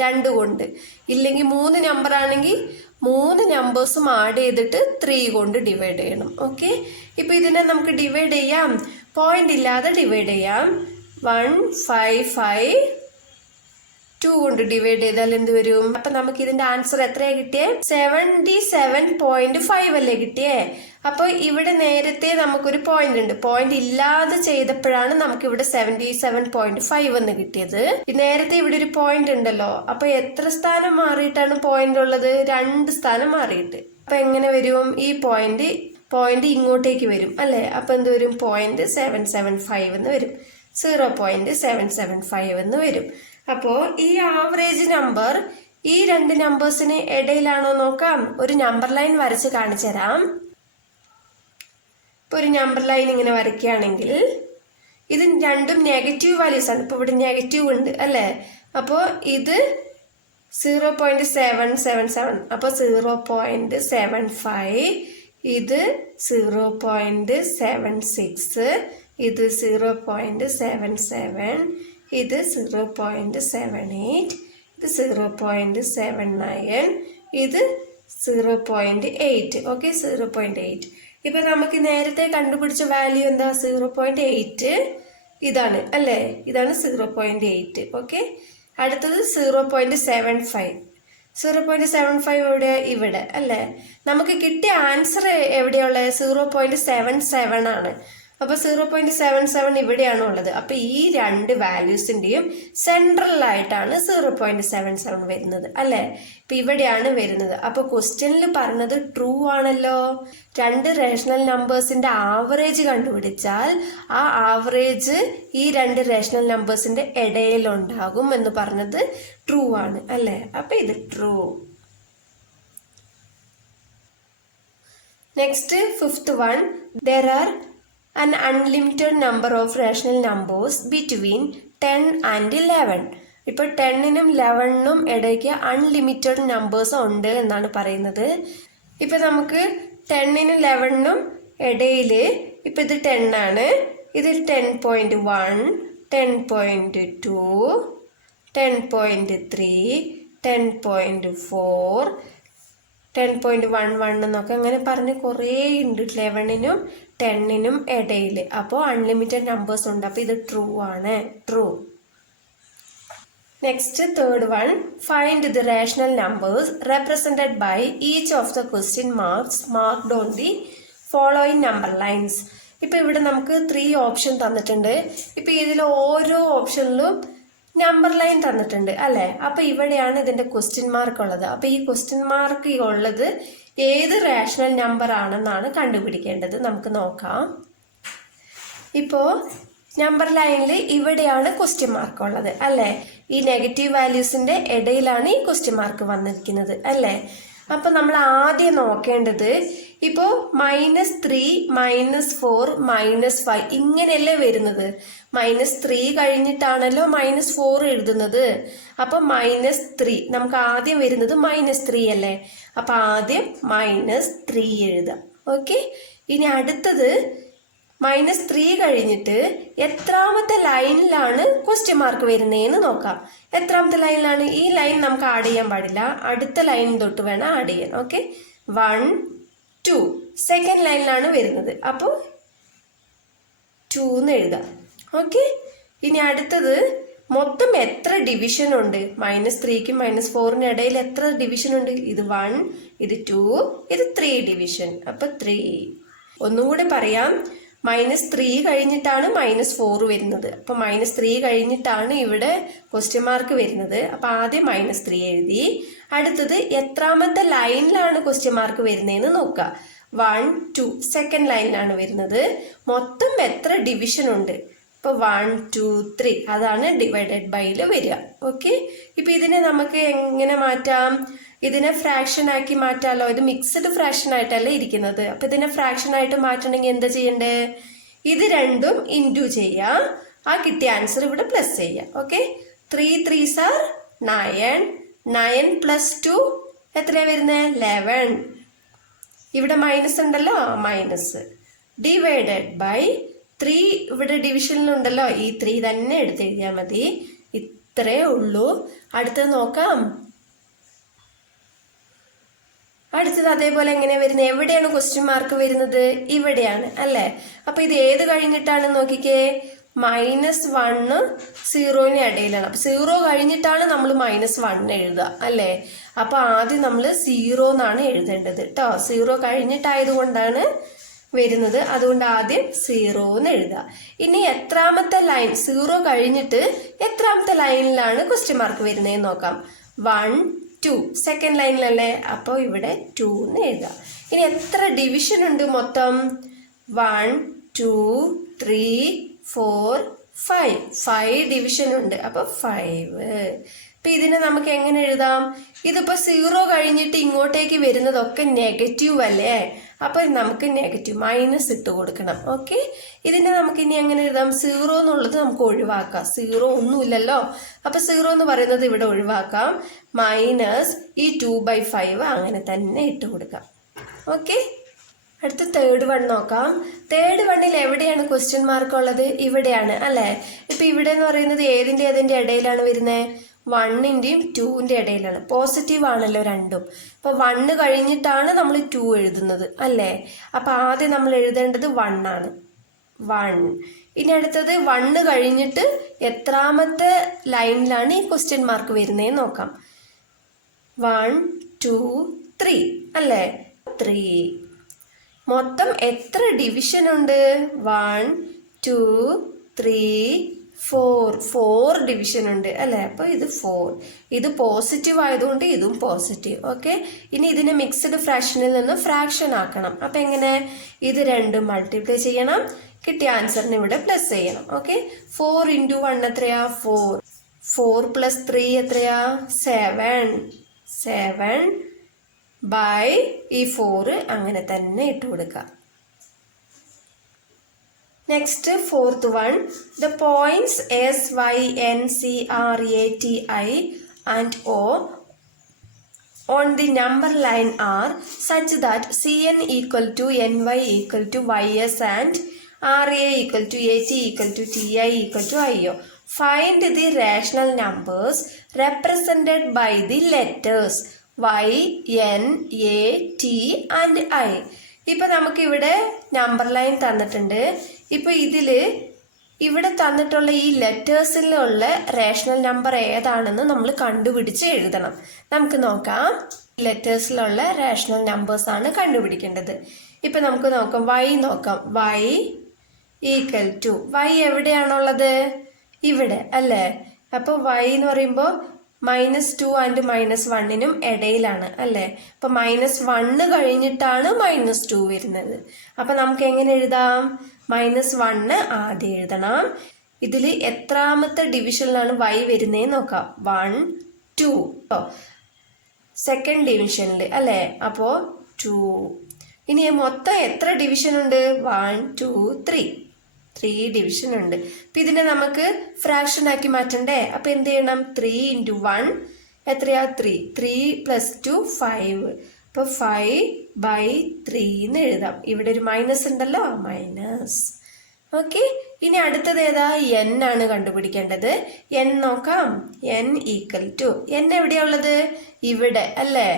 2 കൊണ്ട്. ഇല്ലെങ്കിൽ 3 നമ്പർ ആണെങ്കിൽ 3 നമ്പേഴ്സും ആഡ് ചെയ്തിട്ട് 3 കൊണ്ട് ഡിവൈഡ് ചെയ്യണം. ഓക്കെ, ഇപ്പം ഇതിനെ നമുക്ക് ഡിവൈഡ് ചെയ്യാം. പോയിന്റ് ഇല്ലാതെ ഡിവൈഡ് ചെയ്യാം. 155 2 കൊണ്ട് ഡിവൈഡ് ചെയ്താൽ എന്ത് വരും? അപ്പൊ നമുക്ക് ഇതിന്റെ ആൻസർ എത്രയാ കിട്ടിയേ? 77.5 അല്ലേ കിട്ടിയേ? അപ്പോൾ ഇവിടെ നേരത്തെ നമുക്കൊരു പോയിന്റ് ഉണ്ട്. പോയിന്റ് ഇല്ലാതെ ചെയ്തപ്പോഴാണ് നമുക്ക് ഇവിടെ 77.5 എന്ന് കിട്ടിയത്. നേരത്തെ ഇവിടെ ഒരു പോയിന്റ് ഉണ്ടല്ലോ. അപ്പൊ എത്ര സ്ഥാനം മാറിയിട്ടാണ് പോയിന്റ് ഉള്ളത്? 2 സ്ഥാനം മാറിയിട്ട്. അപ്പൊ എങ്ങനെ വരും? ഈ പോയിന്റ് ഇങ്ങോട്ടേക്ക് വരും അല്ലേ? അപ്പൊ എന്ത് വരും? 0.775 എന്ന് വരും. 0.775 എന്ന് വരും. അപ്പോൾ ഈ ആവറേജ് നമ്പർ ഈ 2 നമ്പേഴ്സിന് ഇടയിലാണോ നോക്കാം. ഒരു നമ്പർ ലൈൻ വരച്ച് കാണിച്ചു തരാം. ഇപ്പോൾ ഒരു നമ്പർ ലൈൻ ഇങ്ങനെ വരയ്ക്കുകയാണെങ്കിൽ ഇത് രണ്ടും നെഗറ്റീവ് വാല്യൂസ് ആണ്. ഇപ്പോൾ ഇവിടെ നെഗറ്റീവ് ഉണ്ട് അല്ലേ? അപ്പോൾ ഇത് 0.777. അപ്പോൾ 0.75, ഇത് 0.76, ഇത് 0.77, ഇത് 0.78, ഇത് 0.79, ഇത് 0.8. ഓക്കെ, 0.8. ഇപ്പൊ നമുക്ക് നേരത്തെ കണ്ടുപിടിച്ച വാല്യൂ എന്താ? 0.8 ഇതാണ് അല്ലേ? ഇതാണ് 0.8. ഓക്കെ, അടുത്തത് 0.75. 0.75 എവിടെയാ? ഇവിടെ അല്ലേ? നമുക്ക് കിട്ടിയ ആൻസർ എവിടെയുള്ളത്? 0.77 ആണ്. അപ്പോൾ 0.77 ഇവിടെയാണ് ഉള്ളത്. അപ്പോൾ ഈ 2 വാല്യൂസിൻ്റെയും സെൻട്രലായിട്ടാണ് 0.77 വരുന്നത് അല്ലേ? ഇപ്പം ഇവിടെയാണ് വരുന്നത്. അപ്പോൾ ക്വസ്റ്റ്യനിൽ പറഞ്ഞത് ട്രൂ ആണല്ലോ. 2 റേഷണൽ നമ്പേഴ്സിൻ്റെ ആവറേജ് കണ്ടുപിടിച്ചാൽ ആ ആവറേജ് ഈ 2 റേഷണൽ നമ്പേഴ്സിൻ്റെ ഇടയിലുണ്ടാകും എന്ന് പറഞ്ഞത് ട്രൂ ആണ് അല്ലേ? അപ്പം ഇത് true. Next 5th one. There are an unlimited number of rational numbers between 10 and 11. ഇപ്പോൾ 10നും 11നും ഇടയ്ക്ക് അൺലിമിറ്റഡ് നമ്പേഴ്സ് ഉണ്ട് എന്നാണ് പറയുന്നത്. ഇപ്പം നമുക്ക് 10നും 11നും ഇടയിൽ ഇപ്പം ഇത് 10 ആണ്. ഇത് 10.1, 10.2, 10.3, 10.4, 10.11 എന്നൊക്കെ അങ്ങനെ പറഞ്ഞ് കുറേ ഉണ്ട് 11നും 10നും ഇടയിൽ. അപ്പോൾ അൺലിമിറ്റഡ് നമ്പേഴ്സ് ഉണ്ട്. അപ്പോൾ ഇത് ട്രൂ ആണ്, true. Next 3rd one. Find the rational numbers represented by each of the question marks marked on the following number lines. ഇപ്പം ഇവിടെ നമുക്ക് 3 ഓപ്ഷൻ തന്നിട്ടുണ്ട്. ഇപ്പം ഇതിൽ ഓരോ ഓപ്ഷനിലും നമ്പർ ലൈൻ തന്നിട്ടുണ്ട് അല്ലേ? അപ്പം ഇവിടെയാണ് ഇതിൻ്റെ ക്വസ്റ്റ്യൻ മാർക്ക് ഉള്ളത്. അപ്പം ഈ ക്വസ്റ്റ്യൻ മാർക്ക് ഉള്ളത് ഏത് റേഷണൽ നമ്പർ ആണെന്നാണ് കണ്ടുപിടിക്കേണ്ടത്. നമുക്ക് നോക്കാം. ഇപ്പോൾ നമ്പർ ലൈനിൽ ഇവിടെയാണ് ക്വസ്റ്റ്യൻ മാർക്ക് ഉള്ളത് അല്ലേ? ഈ നെഗറ്റീവ് വാല്യൂസിൻ്റെ ഇടയിലാണ് ഈ ക്വസ്റ്റ്യൻ മാർക്ക് വന്നിരിക്കുന്നത് അല്ലേ? അപ്പം നമ്മൾ ആദ്യം നോക്കേണ്ടത് ഇപ്പോൾ -3, -4, -5 ഇങ്ങനെയല്ലേ വരുന്നത്? -3 കഴിഞ്ഞിട്ടാണല്ലോ -4 എഴുതുന്നത്. അപ്പം -3 നമുക്ക് ആദ്യം വരുന്നത് -3 അല്ലേ? അപ്പം ആദ്യം -3 എഴുതാം. ഓക്കെ, ഇനി അടുത്തത് -3 കഴിഞ്ഞിട്ട് എത്രാമത്തെ ലൈനിലാണ് ക്വസ്റ്റ്യൻ മാർക്ക് വരുന്നതെന്ന് നോക്കാം. എത്രാമത്തെ ലൈനിലാണ്? ഈ ലൈൻ നമുക്ക് ആഡ് ചെയ്യാൻ പാടില്ല, അടുത്ത ലൈൻ തൊട്ട് വേണം ആഡ് ചെയ്യാൻ. ഓക്കെ, 1, 2 സെക്കൻഡ് ലൈനിലാണ് വരുന്നത്. അപ്പോൾ 2 എന്ന് എഴുതാം. ഓക്കെ, ഇനി അടുത്തത് മൊത്തം എത്ര ഡിവിഷൻ ഉണ്ട്? -3ക്കും -4നും ഇടയിൽ എത്ര ഡിവിഷൻ ഉണ്ട്? ഇത് 1, ഇത് 2, ഇത് 3 ഡിവിഷൻ. അപ്പോൾ 3. ഒന്നും കൂടെ പറയാം. -3 കഴിഞ്ഞിട്ടാണ് -4 വരുന്നത്. അപ്പം -3 കഴിഞ്ഞിട്ടാണ് ഇവിടെ ക്വസ്റ്റ്യൻ മാർക്ക് വരുന്നത്. അപ്പം ആദ്യം -3 എഴുതി. അടുത്തത് എത്രാമത്തെ ലൈനിലാണ് ക്വസ്റ്റ്യൻ മാർക്ക് വരുന്നതെന്ന് നോക്കുക. 1 2 സെക്കൻഡ് ലൈനിലാണ് വരുന്നത്. മൊത്തം എത്ര ഡിവിഷൻ ഉണ്ട്? ഇപ്പോൾ 1 2 3 അതാണ് ഡിവൈഡഡ് ബൈയിൽ വരിക. ഓക്കെ, ഇപ്പം ഇതിനെ നമുക്ക് എങ്ങനെ മാറ്റാം? ഇതിനെ ഫ്രാക്ഷൻ ആക്കി മാറ്റാലോ. ഇത് മിക്സ്ഡ് ഫ്രാക്ഷൻ ആയിട്ടല്ലേ ഇരിക്കുന്നത്. അപ്പം ഇതിനെ ഫ്രാക്ഷൻ ആയിട്ട് മാറ്റണമെങ്കിൽ എന്താ ചെയ്യണ്ടേ? ഇത് രണ്ടും ഇൻറ്റു ചെയ്യാം. ആ കിട്ടിയ ആൻസർ ഇവിടെ പ്ലസ് ചെയ്യാം. Okay, 3 3s are 9. 9 + 2 എത്രയാണ് വരുന്നത്? 11. ഇവിടെ മൈനസ് ഉണ്ടല്ലോ, മൈനസ് ഡിവൈഡഡ് ബൈ 3. ഇവിടെ ഡിവിഷനിലുണ്ടല്ലോ, ഈ 3 തന്നെ എടുത്തെഴുതിയാൽ മതി. ഇത്രേ ഉള്ളൂ. അടുത്തത് നോക്കാം. അടുത്തത് അതേപോലെ എങ്ങനെയാണ് വരുന്നത്? എവിടെയാണ് ക്വസ്റ്റ്യൻ മാർക്ക് വരുന്നത്? ഇവിടെയാണ് അല്ലേ. അപ്പൊ ഇത് ഏത് കഴിഞ്ഞിട്ടാണ് നോക്കിക്കേ. -1 0 ഇടയിലാണ്. അപ്പൊ 0 കഴിഞ്ഞിട്ടാണ് നമ്മൾ -1 എഴുതുക അല്ലേ. അപ്പൊ ആദ്യം നമ്മൾ 0 എന്നാണ് എഴുതേണ്ടത് കേട്ടോ. 0 കഴിഞ്ഞിട്ടായത് കൊണ്ടാണ് വരുന്നത്. അതുകൊണ്ട് ആദ്യം 0 എന്ന് എഴുതുക. ഇനി എത്രാമത്തെ ലൈൻ, 0 കഴിഞ്ഞിട്ട് എത്രാമത്തെ ലൈനിലാണ് ക്വസ്റ്റ്യൻ മാർക്ക് വരുന്നതെന്ന് നോക്കാം. 1 2 സെക്കൻഡ് ലൈനിലല്ലേ. അപ്പോൾ ഇവിടെ 2 എന്ന് എഴുതാം. ഇനി എത്ര ഡിവിഷൻ ഉണ്ട് മൊത്തം? 1 2 3 4 5 5 ഡിവിഷൻ ഉണ്ട്. അപ്പോൾ 5. ഇപ്പം ഇതിനെ നമുക്ക് എങ്ങനെ എഴുതാം? ഇതിപ്പോൾ 0 കഴിഞ്ഞിട്ട് ഇങ്ങോട്ടേക്ക് വരുന്നതൊക്കെ നെഗറ്റീവ് അല്ലേ. അപ്പം നമുക്ക് നെഗറ്റീവ് മൈനസ് ഇട്ട് കൊടുക്കണം. ഓക്കെ, ഇതിനെ നമുക്ക് ഇനി എങ്ങനെ എഴുതാം? 0 എന്നുള്ളത് നമുക്ക് ഒഴിവാക്കാം. 0 ഒന്നുമില്ലല്ലോ. അപ്പം 0 എന്ന് പറയുന്നത് ഇവിടെ ഒഴിവാക്കാം. മൈനസ് ഈ 2/5 അങ്ങനെ തന്നെ ഇട്ട് കൊടുക്കാം. ഓക്കെ, അടുത്ത തേർഡ് വൺ നോക്കാം. തേർഡ് വണ്ണിൽ എവിടെയാണ് ക്വസ്റ്റ്യൻ മാർക്ക് ഉള്ളത്? ഇവിടെയാണ് അല്ലേ. ഇപ്പം ഇവിടെ എന്ന് പറയുന്നത് ഏതിൻ്റെ ഇടയിലാണ് വരുന്നത്? 1ൻ്റെയും 2ൻ്റെ ഇടയിലാണ്. പോസിറ്റീവ് ആണല്ലോ രണ്ടും. അപ്പോൾ 1 കഴിഞ്ഞിട്ടാണ് നമ്മൾ 2 എഴുതുന്നത് അല്ലേ. അപ്പോൾ ആദ്യം നമ്മൾ എഴുതേണ്ടത് 1 ആണ്. 1. ഇനി അടുത്തത് 1 കഴിഞ്ഞിട്ട് എത്രാമത്തെ ലൈനിലാണ് ഈ ക്വസ്റ്റ്യൻ മാർക്ക് വരുന്നതെന്ന് നോക്കാം. 1 2 3 അല്ലേ. 3. മൊത്തം എത്ര ഡിവിഷൻ ഉണ്ട്? 1 2 3 4 ഡിവിഷൻ ഉണ്ട് അല്ലേ. അപ്പോൾ ഇത് 4. ഇത് പോസിറ്റീവ് ആയതുകൊണ്ട് ഇതും പോസിറ്റീവ്. ഓക്കെ, ഇനി ഇതിനെ മിക്സ്ഡ് ഫ്രാക്ഷനിൽ നിന്ന് ഫ്രാക്ഷൻ ആക്കണം. അപ്പം എങ്ങനെ? ഇത് രണ്ടും മൾട്ടിപ്ലൈ ചെയ്യണം. കിട്ടിയ ആൻസറിന് ഇവിടെ പ്ലസ് ചെയ്യണം. ഓക്കെ, 4 × 1 എത്രയാ? 4. 4 + 3 എത്രയാ? 7. 7 ബൈ ഈ 4 അങ്ങനെ തന്നെ ഇട്ട് കൊടുക്കുക. Next, fourth one, the points S, Y, N, C, R, A, T, I and O on the number line are such that Cn equal to Ny equal to Ys and Ra equal to At equal to Ti equal to Io. Find the rational numbers represented by the letters Y, N, A, T and I. ഇപ്പം നമുക്കിവിടെ number line തന്നിട്ടുണ്ട്. ഇപ്പം ഇവിടെ തന്നിട്ടുള്ള ഈ ലെറ്റേഴ്സിലുള്ള rational number ഏതാണെന്ന് നമ്മൾ കണ്ടുപിടിച്ച് എഴുതണം. നമുക്ക് നോക്കാം. ലെറ്റേഴ്സിലുള്ള റേഷണൽ നമ്പേഴ്സാണ് കണ്ടുപിടിക്കേണ്ടത്. ഇപ്പം നമുക്ക് നോക്കാം. Y നോക്കാം. Y ഈക്വൽ ടു, Y എവിടെയാണുള്ളത്? ഇവിടെ അല്ലേ. അപ്പോൾ Y എന്ന് പറയുമ്പോൾ -2 and -1നും ഇടയിലാണ് അല്ലേ. അപ്പം -1 കഴിഞ്ഞിട്ടാണ് -2 വരുന്നത്. അപ്പം നമുക്ക് എങ്ങനെ എഴുതാം? -1 ആദ്യം എഴുതണം. ഇതിൽ എത്രാമത്തെ ഡിവിഷനിലാണ് Y വരുന്നതെന്ന് നോക്കാം. 1 2 സെക്കൻഡ് ഡിവിഷനിൽ അല്ലേ. അപ്പോൾ 2. ഇനി മൊത്തം എത്ര ഡിവിഷൻ ഉണ്ട്? 1 2 3 ഡിവിഷൻ ഉണ്ട്. അപ്പം ഇതിനെ നമുക്ക് ഫ്രാക്ഷൻ ആക്കി മാറ്റണ്ടേ. അപ്പം എന്ത് ചെയ്യണം? 3 × 1 എത്രയാ? 3. 3 + 2 5. അപ്പോൾ 5/3 എന്ന് എഴുതാം. ഇവിടെ ഒരു മൈനസ് ഉണ്ടല്ലോ, മൈനസ്. ഓക്കെ, ഇനി അടുത്തത് ഏതാ? N ആണ് കണ്ടുപിടിക്കേണ്ടത്. N നോക്കാം. N ഈക്വൽ ടു, N എവിടെയാ ഉള്ളത്? ഇവിടെ അല്ലേ.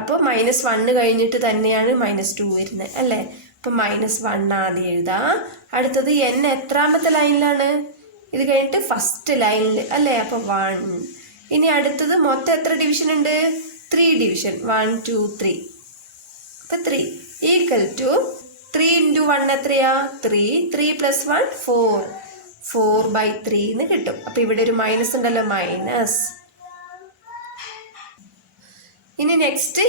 അപ്പോൾ -1 കഴിഞ്ഞിട്ട് തന്നെയാണ് -2 വരുന്നത് അല്ലേ. അപ്പം -1 ആദ്യം എഴുതാം. അടുത്തത് N എത്രാമത്തെ ലൈനിലാണ്? ഇത് കഴിഞ്ഞിട്ട് ഫസ്റ്റ് ലൈനിൽ അല്ലേ. അപ്പോൾ 1. ഇനി അടുത്തത് മൊത്തം എത്ര ഡിവിഷൻ ഉണ്ട്? 3 ഡിവിഷൻ. 1 2 3. അപ്പം 3 ഈക്വൽ ടു 3 ഇൻറ്റു 1 എത്രയാ 3, 3 പ്ലസ് 1 4, 4/3 എന്ന് കിട്ടും. അപ്പൊ ഇവിടെ ഒരു മൈനസ് ഉണ്ടല്ലോ, മൈനസ്. ഇനി next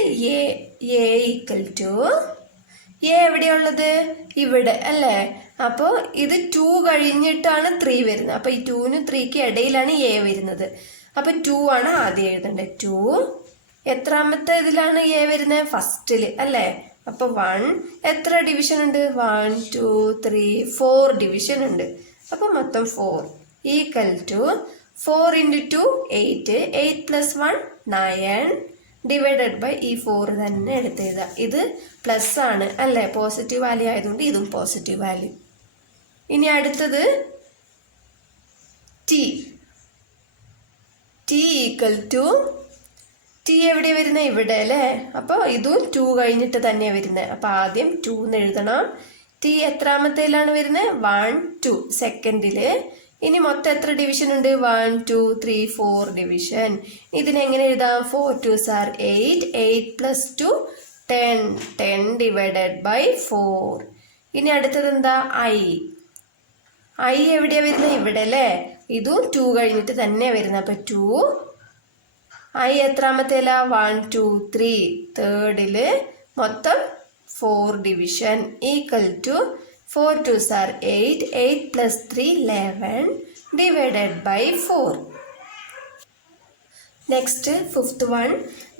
A equal to A എവിടെയുള്ളത് ഇവിടെ അല്ലേ. അപ്പോൾ ഇത് 2 കഴിഞ്ഞിട്ടാണ് 3 വരുന്നത്. അപ്പൊ ഈ 2നും 3ക്ക് ഇടയിലാണ് എ വരുന്നത്. അപ്പൊ 2 ആണ് ആദ്യം എഴുതേണ്ടത്. 2 എത്രാമത്തെ ഇതിലാണ് എ വരുന്നത്, ഫസ്റ്റില് അല്ലേ. അപ്പൊ 1 എത്ര ഡിവിഷൻ ഉണ്ട്, 1 2 3 4 ഡിവിഷൻ ഉണ്ട്. അപ്പൊ മൊത്തം 4 equal to 4 into 2 8, 8 plus 1 9 divided by ഈ 4 തന്നെ എടുത്ത് എഴുതാം. ഇത് പ്ലസ് ആണ് അല്ലേ, പോസിറ്റീവ് വാല്യൂ ആയതുകൊണ്ട് ഇതും പോസിറ്റീവ് വാല്യൂ. ഇനി അടുത്തത് ടി ഈക്വൽ ടു ടി എവിടെ വരുന്നത്, ഇവിടെ അല്ലേ. അപ്പോൾ ഇതും 2 കഴിഞ്ഞിട്ട് തന്നെയാണ് വരുന്നത്. അപ്പോൾ ആദ്യം 2 എന്ന് എഴുതണം. ടി എത്രാമത്തേലാണ് വരുന്നത്, 1 2 സെക്കൻഡില്. ഇനി മൊത്തം എത്ര ഡിവിഷൻ ഉണ്ട്, 1 2 3 4 ഡിവിഷൻ. ഇതിനെങ്ങനെ എഴുതാം, 4 2s are 8, 8 plus 2 10, 10 divided by 4. ഇനി അടുത്തത് എന്താ, ഐ എവിടെയാണ് വരുന്നത്, ഇവിടെ അല്ലേ. ഇതും 2 കഴിഞ്ഞിട്ട് തന്നെയാണ് വരുന്നത്. അപ്പോൾ 2 ഐ എത്രാമത്തേല, 1 2 3 തേർഡില് മൊത്തം 4 division equal to 4 2s are 8, 8 plus 3 11 divided by 4. Next, fifth one,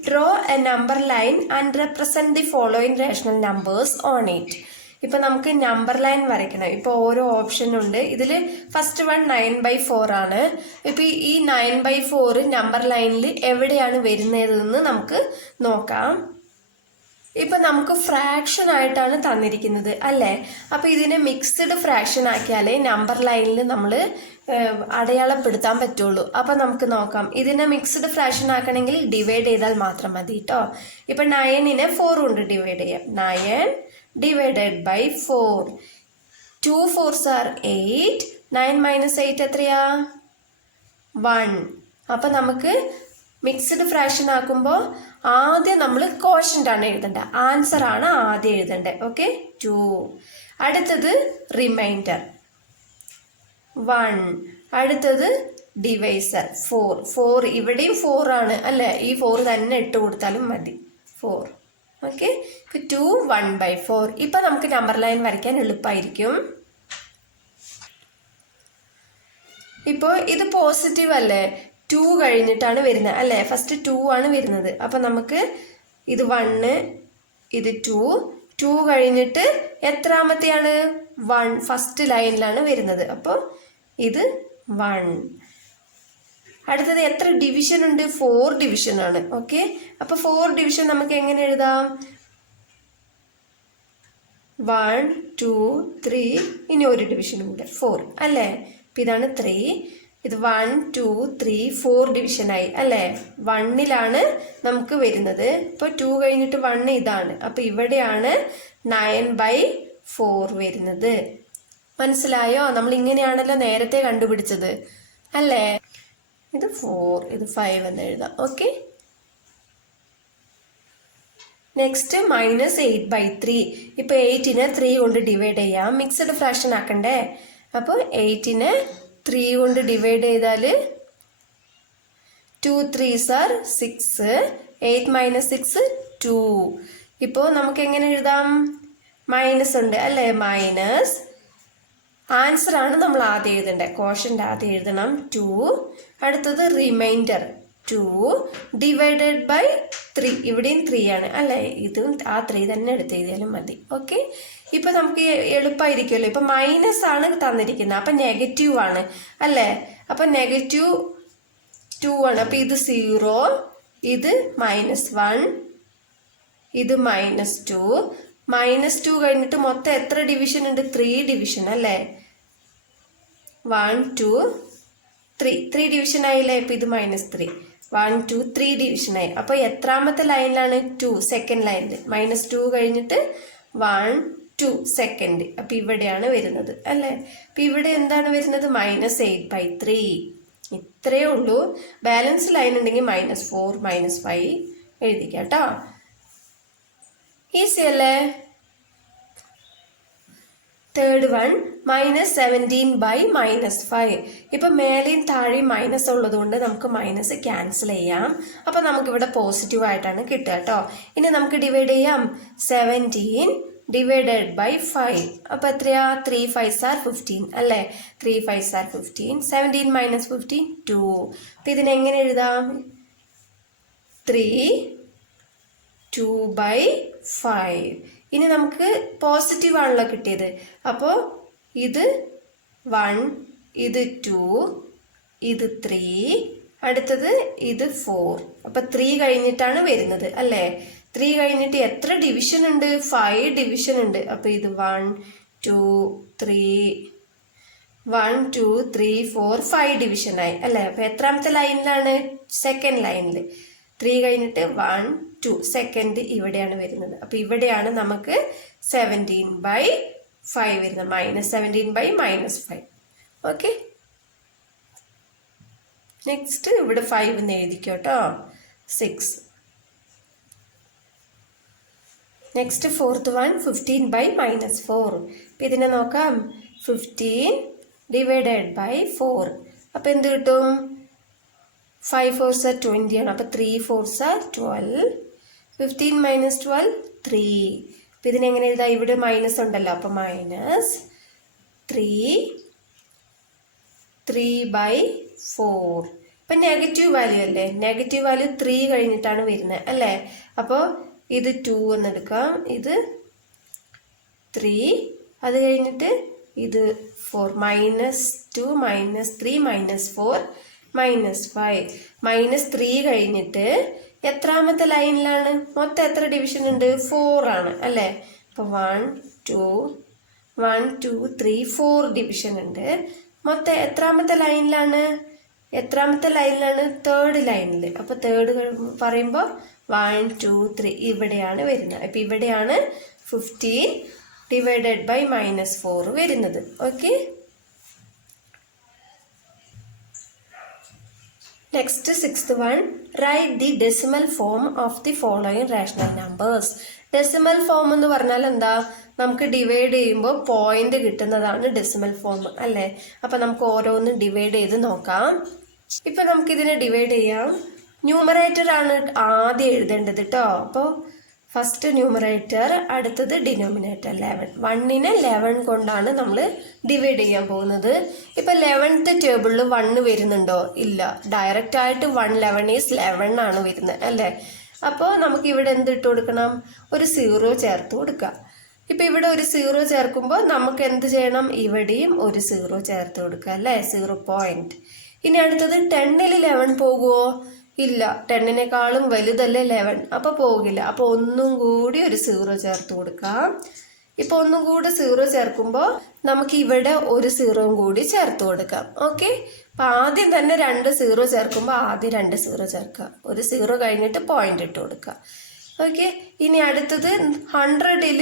draw a number line and represent the following rational numbers on it. ഇപ്പം നമുക്ക് നമ്പർ ലൈൻ വരയ്ക്കണം. ഇപ്പോൾ ഓരോ ഓപ്ഷൻ ഉണ്ട്. ഇതിൽ ഫസ്റ്റ് വൺ 9/4 ആണ്. ഇപ്പം ഈ 9/4 നമ്പർ ലൈനിൽ എവിടെയാണ് വരുന്നതെന്ന് നമുക്ക് നോക്കാം. ഇപ്പം നമുക്ക് ഫ്രാക്ഷൻ ആയിട്ടാണ് തന്നിരിക്കുന്നത് അല്ലേ. അപ്പം ഇതിനെ മിക്സ്ഡ് ഫ്രാക്ഷൻ ആക്കിയാലേ നമ്പർ ലൈനിൽ നമ്മൾ അടയാളപ്പെടുത്താൻ പറ്റുള്ളൂ. അപ്പം നമുക്ക് നോക്കാം. ഇതിനെ മിക്സ്ഡ് ഫ്രാക്ഷൻ ആക്കണമെങ്കിൽ ഡിവൈഡ് ചെയ്താൽ മാത്രം മതി കേട്ടോ. ഇപ്പം 9നെ 4 കൊണ്ട് ഡിവൈഡ് ചെയ്യാം. 9 divided by 4. 2 4s are 8. 9 minus 8 എത്രയാ, 1. അപ്പം നമുക്ക് മിക്സ്ഡ് ഫ്രാക്ഷൻ ആക്കുമ്പോൾ ആദ്യം നമ്മൾ കോഷ്യൻ്റ് ആണ് എഴുതേണ്ടത്, ആൻസർ ആണ് ആദ്യം എഴുതേണ്ടത്. ഓക്കെ, 2. അടുത്തത് റിമൈൻഡർ 1. അടുത്തത് ഡിവൈസർ 4. 4 ഇവിടെയും 4 ആണ് അല്ലേ. ഈ 4 തന്നെ ഇട്ട് കൊടുത്താലും മതി, 4. ഓക്കെ, ഇപ്പം 2 1/4. ഇപ്പം നമുക്ക് നമ്പർ ലൈൻ വരയ്ക്കാൻ എളുപ്പമായിരിക്കും. ഇപ്പോൾ ഇത് പോസിറ്റീവ് അല്ലേ, 2 കഴിഞ്ഞിട്ടാണ് വരുന്നത് അല്ലേ. ഫസ്റ്റ് 2 ആണ് വരുന്നത്. അപ്പം നമുക്ക് ഇത് 1, ഇത് 2 കഴിഞ്ഞിട്ട് എത്രാമത്തെയാണ്, 1 ഫസ്റ്റ് ലൈനിലാണ് വരുന്നത്. അപ്പോൾ ഇത് 1. അടുത്തത് എത്ര ഡിവിഷൻ ഉണ്ട്, 4 ഡിവിഷൻ ആണ്. ഓക്കെ, അപ്പോൾ 4 ഡിവിഷൻ നമുക്ക് എങ്ങനെ എഴുതാം, 1 2 3, ഇനി ഒരു ഡിവിഷനും കൂടെ 4 അല്ലേ. അപ്പം ഇതാണ് 3. ഇത് 1 2 3 4 ഡിവിഷനായി അല്ലേ. 1ലാണ് നമുക്ക് വരുന്നത്. ഇപ്പോൾ 2 കഴിഞ്ഞിട്ട് 1 ഇതാണ്. അപ്പം ഇവിടെയാണ് 9/4 വരുന്നത്. മനസ്സിലായോ? നമ്മൾ ഇങ്ങനെയാണല്ലോ നേരത്തെ കണ്ടുപിടിച്ചത് അല്ലേ. ഇത് 4, ഇത് 5 എന്ന് എഴുതാം. Okay, next -8/3. ഇപ്പോൾ 8നെ 3 കൊണ്ട് ഡിവൈഡ് ചെയ്യാം. മിക്സഡ് ഫ്രാക്ഷൻ ആക്കണ്ടേ. അപ്പോൾ 8നെ 3 കൊണ്ട് ഡിവൈഡ് ചെയ്താൽ 2 3s are 6. 8 minus 6 2. ഇപ്പോൾ നമുക്ക് എങ്ങനെ എഴുതാം, മൈനസ് ഉണ്ട് അല്ലേ, മൈനസ്. ആൻസർ ആണ് നമ്മൾ ആദ്യം എഴുതേണ്ടത്, കോഷ്യൻ്റ് ആദ്യം എഴുതണം 2. അടുത്തത് റിമൈൻഡർ 2 ഡിവൈഡഡ് ബൈ 3. ഇവിടെയും 3 ആണ് അല്ലേ. ഇതും ആ 3 തന്നെ എടുത്ത് എഴുതിയാലും മതി. ഓക്കെ, ഇപ്പം നമുക്ക് എളുപ്പമായിരിക്കുമല്ലോ. ഇപ്പം മൈനസ് ആണ് തന്നിരിക്കുന്നത്, അപ്പം നെഗറ്റീവ് ആണ് അല്ലേ. അപ്പം -2 ആണ്. അപ്പം ഇത് 0, ഇത് -1, ഇത് -2. -2 കഴിഞ്ഞിട്ട് മൊത്തം എത്ര ഡിവിഷൻ ഉണ്ട്, 3 ഡിവിഷൻ അല്ലേ. 1 2 3 ഡിവിഷൻ ആയില്ലേ. ഇപ്പം ഇത് -3, 1 2 3 ഡിവിഷനായി. അപ്പോൾ എത്രാമത്തെ ലൈനിലാണ്, 2 സെക്കൻഡ് ലൈനിൽ. -2 കഴിഞ്ഞിട്ട് 1 2 സെക്കൻഡ്. അപ്പം ഇവിടെയാണ് വരുന്നത് അല്ലേ. അപ്പം ഇവിടെ എന്താണ് വരുന്നത്, -8/3. ഇത്രയേ ഉള്ളൂ. ബാലൻസ് ലൈൻ ഉണ്ടെങ്കിൽ -4 -5 എഴുതിക്കാം കേട്ടോ. ഈസി അല്ലേ. Third one -17/-5. ഇപ്പൊ മേലെയും താഴെയും മൈനസ് ഉള്ളത് കൊണ്ട് നമുക്ക് മൈനസ് ക്യാൻസൽ ചെയ്യാം. അപ്പൊ നമുക്കിവിടെ പോസിറ്റീവ് ആയിട്ടാണ് കിട്ടുക കേട്ടോ. ഇനി നമുക്ക് ഡിവൈഡ് ചെയ്യാം. 17 ഡിവൈഡഡ് ബൈ 5. അപ്പൊ എത്രയാ? 3 5s are 15 അല്ലേ? 3 5s are 15. 17 - 15 2. അപ്പൊ ഇതിനെങ്ങനെ എഴുതാം? 3/2/5. ഇനി നമുക്ക് പോസിറ്റീവ് ആണല്ലോ കിട്ടിയത്. അപ്പോൾ ഇത് 1, ഇത് 2, ഇത് 3, അടുത്തത് ഇത് 4. അപ്പൊ 3 കഴിഞ്ഞിട്ടാണ് വരുന്നത് അല്ലേ? 3 കഴിഞ്ഞിട്ട് എത്ര ഡിവിഷൻ ഉണ്ട്? 5 ഡിവിഷൻ ഉണ്ട്. അപ്പൊ ഇത് 1 2 3 1 2 3 4 5 ഡിവിഷൻ ആയി അല്ലേ? അപ്പൊ എത്രാമത്തെ ലൈനിലാണ്? സെക്കൻഡ് ലൈനിൽ. 3 കഴിഞ്ഞിട്ട് 1 2 സെക്കൻഡ് ഇവിടെയാണ് വരുന്നത്. അപ്പൊ ഇവിടെയാണ് നമുക്ക് 17/5 വരുന്നത്. -17/-5. ഓക്കെ, നെക്സ്റ്റ് ഇവിടെ 5 എന്ന് എഴുതിക്കോട്ടോ. 6. Next fourth one 15/-4. അപ്പൊ ഇതിനെ നോക്കാം. 15 ഡിവൈഡഡ് ബൈ 4. അപ്പൊ എന്ത് കിട്ടും? 5 4s are 20 ആണ്. അപ്പൊ 3 4s are 12. 15 - 12 3. അപ്പൊ ഇതിനെങ്ങനെ എഴുതാം? ഇവിടെ മൈനസ് ഉണ്ടല്ലോ. അപ്പൊ -3/4. ഇപ്പൊ നെഗറ്റീവ് വാല്യൂ അല്ലേ? നെഗറ്റീവ് വാല്യൂ 3 കഴിഞ്ഞിട്ടാണ് വരുന്നത് അല്ലേ? അപ്പൊ ഇത് 2 എന്നെടുക്കാം. ഇത് 3, അത് കഴിഞ്ഞിട്ട് ഇത് 4. -2 -3 -4 -5. -3 കഴിഞ്ഞിട്ട് എത്രാമത്തെ ലൈനിലാണ്? മൊത്തം എത്ര ഡിവിഷൻ ഉണ്ട്? 4 ആണ് അല്ലേ? അപ്പൊ 1 2 3 4 ഡിവിഷൻ ഉണ്ട്. മൊത്തം എത്രാമത്തെ ലൈനിലാണ്? തേർഡ് ലൈനിൽ. അപ്പൊ തേർഡ് പറയുമ്പോൾ 1 2 3 ഇവിടെയാണ് വരുന്നത്. അപ്പൊ ഇവിടെയാണ് 15 ഡിവൈഡഡ് ബൈ -4 വരുന്നത്. Okay, next sixth one. Write the decimal form of the following rational numbers. Decimal form എന്ന് പറഞ്ഞാൽ എന്താ? നമുക്ക് ഡിവൈഡ് ചെയ്യുമ്പോൾ പോയിന്റ് കിട്ടുന്നതാണ് ഡെസിമൽ ഫോം അല്ലേ? അപ്പൊ നമുക്ക് ഓരോന്നും ഡിവൈഡ് ചെയ്ത് നോക്കാം. ഇപ്പൊ നമുക്ക് ഇതിനെ ഡിവൈഡ് ചെയ്യാം. ന്യൂമറേറ്റർ ആണ് ആദ്യം എഴുതേണ്ടത് കേട്ടോ. അപ്പോൾ ഫസ്റ്റ് ന്യൂമറേറ്റർ, അടുത്തത് ഡിനോമിനേറ്റർ 11. 1നെ 11 കൊണ്ടാണ് നമ്മൾ ഡിവൈഡ് ചെയ്യാൻ പോകുന്നത്. ഇപ്പൊ 11th ടേബിളിൽ 1 വരുന്നുണ്ടോ? ഇല്ല. ഡയറക്റ്റ് ആയിട്ട് 1 11 ഈസ് 11 ആണ് വരുന്നത് അല്ലേ? അപ്പോൾ നമുക്ക് ഇവിടെ എന്ത് ഇട്ട് കൊടുക്കണം? ഒരു 0 ചേർത്ത് കൊടുക്കാം. ഇപ്പൊ ഇവിടെ ഒരു 0 ചേർക്കുമ്പോൾ നമുക്ക് എന്ത് ചെയ്യണം? ഇവിടെയും ഒരു 0 ചേർത്ത് കൊടുക്കുക അല്ലേ? 0 പോയിന്റ്. ഇനി അടുത്തത് 10ൽ 11 പോകുമോ? ഇല്ല. 10നേക്കാളും വലുതല്ലേ 11. അപ്പൊ പോകില്ല. അപ്പൊ ഒന്നും കൂടി ഒരു 0 ചേർത്ത് കൊടുക്കാം. ഇപ്പൊ ഒന്നും കൂടി 0 ചേർക്കുമ്പോൾ നമുക്ക് ഇവിടെ ഒരു 0 കൂടി ചേർത്ത് കൊടുക്കാം. ഓക്കെ, അപ്പൊ ആദ്യം തന്നെ 2 0 ചേർക്കുമ്പോൾ ആദ്യം 2 0 ചേർക്കാം. ഒരു 0 കഴിഞ്ഞിട്ട് പോയിന്റ് ഇട്ട് കൊടുക്കാം. ഓക്കെ, ഇനി അടുത്തത് 100ൽ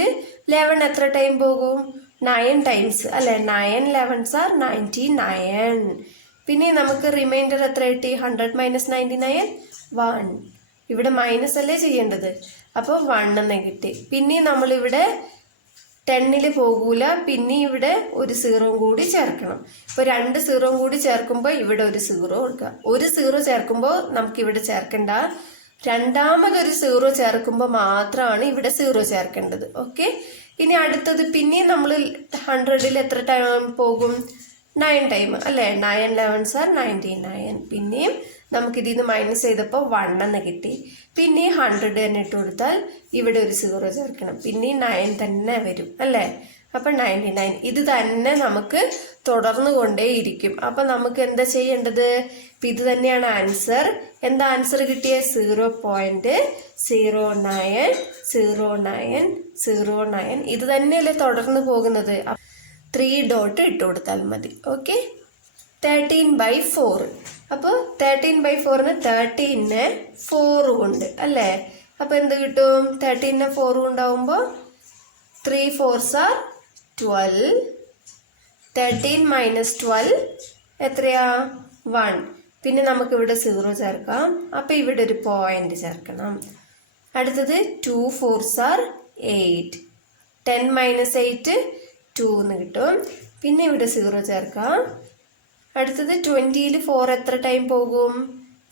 11 എത്ര ടൈം പോകും? 9 ടൈംസ് അല്ലെ? 9 11s are 99. പിന്നെ നമുക്ക് റിമൈൻഡർ എത്ര കിട്ടി? 100 - 99 1. ഇവിടെ മൈനസ് അല്ലേ ചെയ്യേണ്ടത്? അപ്പോൾ 1 എന്ന് കിട്ടി. പിന്നെ നമ്മളിവിടെ 10ൽ പോകൂല. പിന്നെ ഇവിടെ ഒരു 0 കൂടി ചേർക്കണം. ഇപ്പോൾ 2 0 കൂടി ചേർക്കുമ്പോൾ ഇവിടെ ഒരു 0 കൊടുക്കുക. ഒരു 0 ചേർക്കുമ്പോൾ നമുക്ക് ഇവിടെ ചേർക്കണ്ട. രണ്ടാമതൊരു 0 ചേർക്കുമ്പോൾ മാത്രമാണ് ഇവിടെ 0 ചേർക്കേണ്ടത്. ഓക്കെ, ഇനി അടുത്തത് പിന്നെ നമ്മൾ 100ൽ എത്ര ടൈം പോകും? 9 ടൈം അല്ലേ? 9 11s are 99. പിന്നെയും നമുക്ക് ഇതിൽ നിന്ന് മൈനസ് ചെയ്തപ്പോൾ 1 എന്ന് കിട്ടി. പിന്നെ 100 തന്നെ ഇട്ട് കൊടുത്താൽ ഇവിടെ ഒരു 0 ചേർക്കണം. പിന്നെ 9 തന്നെ വരും അല്ലേ? അപ്പൊ 99. ഇത് തന്നെ നമുക്ക് തുടർന്നു കൊണ്ടേയിരിക്കും. അപ്പൊ നമുക്ക് എന്താ ചെയ്യേണ്ടത്? ഇത് തന്നെയാണ് ആൻസർ. എന്താ ആൻസർ കിട്ടിയ? 0.090909. ഇത് തന്നെയല്ലേ തുടർന്ന് പോകുന്നത്? 3 ഡോട്ട് ഇട്ട് കൊടുത്താൽ മതി. ഓക്കെ, 13/4. അപ്പോൾ 13/4ന് 13നെ 4 കൊണ്ട് അല്ലേ? അപ്പൊ എന്ത് കിട്ടും? 13നെ 4 ഉണ്ടാവുമ്പോൾ 3 4s are 12. 13 - 12 എത്രയാ? 1. പിന്നെ നമുക്ക് ഇവിടെ 0 ചേർക്കാം. അപ്പൊ ഇവിടെ ഒരു പോയിന്റ് ചേർക്കണം. അടുത്തത് 2 4s are 8. 10 - 8 2 എന്ന് കിട്ടും. പിന്നെ ഇവിടെ 0 ചേർക്കാം. അടുത്തത് 20ൽ 4 എത്ര ടൈം പോകും?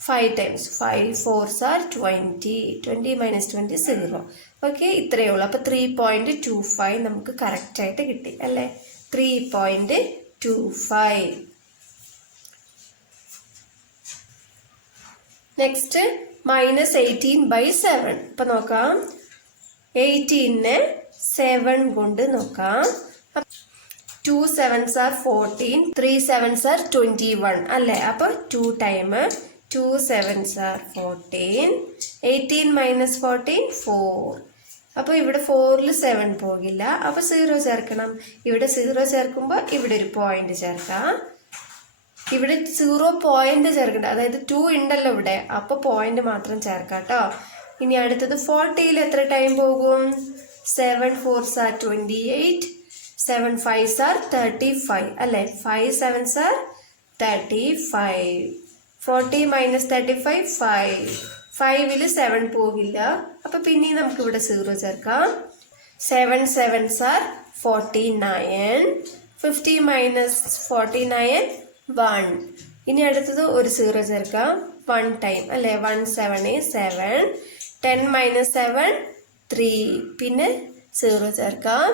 5 ടൈംസ്. 5 4s are 20. 20 - 20 0. ഓക്കെ, ഇത്രയേ ഉള്ളൂ. അപ്പോൾ 3.25 നമുക്ക് കറക്റ്റായിട്ട് കിട്ടി അല്ലേ? 3.25. നെക്സ്റ്റ് -18/7. ഇപ്പം നോക്കാം. 18നെ 7 കൊണ്ട് നോക്കാം. 2 7s are 14. 3 7s are 21 അല്ലേ? അപ്പോൾ 2 ടൈം 2 7s are 14. 18 - 14 4. അപ്പോൾ ഇവിടെ 4ൽ 7 പോകില്ല. അപ്പോൾ 0 ചേർക്കണം. ഇവിടെ 0 ചേർക്കുമ്പോൾ ഇവിടെ ഒരു പോയിന്റ് ചേർക്കാം. ഇവിടെ 0 പോയിന്റ് ചേർക്കണ്ട, അതായത് 2 ഉണ്ടല്ലോ ഇവിടെ, അപ്പോൾ പോയിന്റ് മാത്രം ചേർക്കാം കേട്ടോ. ഇനി അടുത്തത് 40ൽ എത്ര ടൈം പോകും? 7 4s are 28. 7 5s are 35 അല്ലേ? 5 7s are 35. 40 - 35 5. 5ൽ 7 പോകില്ല. അപ്പോൾ പിന്നെ നമുക്ക് ഇവിടെ 0 ചേർക്കാം. 7 7s are 49. 50 - 49 1. ഇനി അടുത്തത് ഒരു 0 ചേർക്കാം. 1 ടൈം അല്ലേ? 1 7 is 7. 10 - 7 3. പിന്നെ 0 ചേർക്കാം.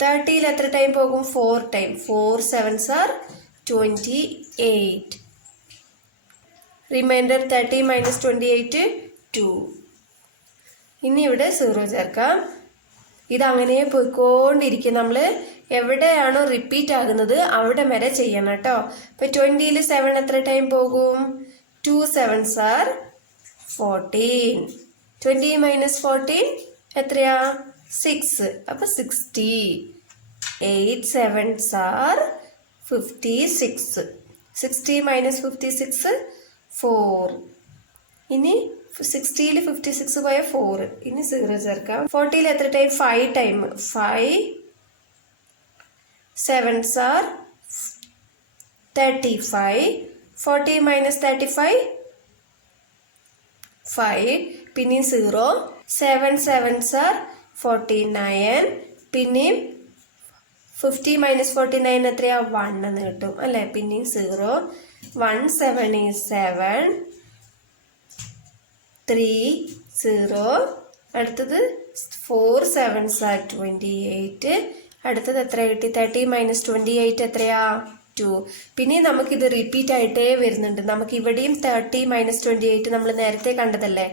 30ൽ എത്ര ടൈം പോകും? 4 ടൈം. 4 7s are 28. റിമൈൻഡർ 30 - 28 2. ഇനി ഇവിടെ 0 ചേർക്കാം. ഇതങ്ങനെ പോയിക്കൊണ്ടിരിക്കും. നമ്മൾ എവിടെയാണോ റിപ്പീറ്റ് ആകുന്നത് അവിടെ വരെ ചെയ്യണം കേട്ടോ. ഇപ്പം 20ൽ 7 എത്ര ടൈം പോകും? 2 7s are 14. 20 - 14 എത്രയാ? 6. അപ്പോൾ 60. 8 7s are 56. 60 - 56 4. ഇനി 60ൽ 56 പോയ 4. ഇനി 0 ചേർക്കാം. 40ൽ എത്ര ടൈം? 5 ടൈം. 5 7s are 35. 40 - 35 5. പിന്നെ 0. 7 7s are 49. പിന്നെയും 50 - 49 എത്രയാ? 1 എന്ന് കിട്ടും അല്ലേ? പിന്നെയും 0. 1 7 is 7. 3 0. അടുത്തത് 4 7s are 28. അടുത്തത് എത്ര കിട്ടി? 30 - 28 എത്രയാ? 2. പിന്നെ നമുക്കിത് റിപ്പീറ്റ് ആയിട്ടേ വരുന്നുണ്ട്. നമുക്ക് ഇവിടെയും 30 - 28 നമ്മൾ നേരത്തെ കണ്ടതല്ലേ?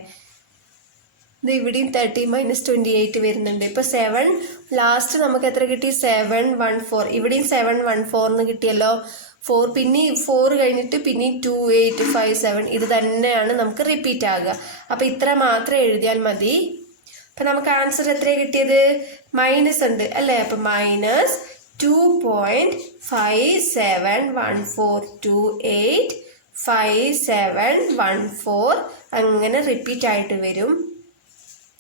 ഇത് ഇവിടെയും 30 - 28 വരുന്നുണ്ട്. ഇപ്പൊ 7 ലാസ്റ്റ് നമുക്ക് എത്ര കിട്ടി? 7 1 4. ഇവിടെയും 7 1 4 എന്ന് കിട്ടിയല്ലോ. 4 പിന്നെ 4 കഴിഞ്ഞിട്ട് പിന്നെ 2 8 5 7 ഇത് തന്നെയാണ് നമുക്ക് റിപ്പീറ്റ് ആകുക. അപ്പൊ ഇത്ര മാത്രം എഴുതിയാൽ മതി. അപ്പൊ നമുക്ക് ആൻസർ എത്രയാണ് കിട്ടിയത്? മൈനസ് ഉണ്ട് അല്ലേ? അപ്പൊ -2.5714285714 അങ്ങനെ റിപ്പീറ്റ് ആയിട്ട് വരും.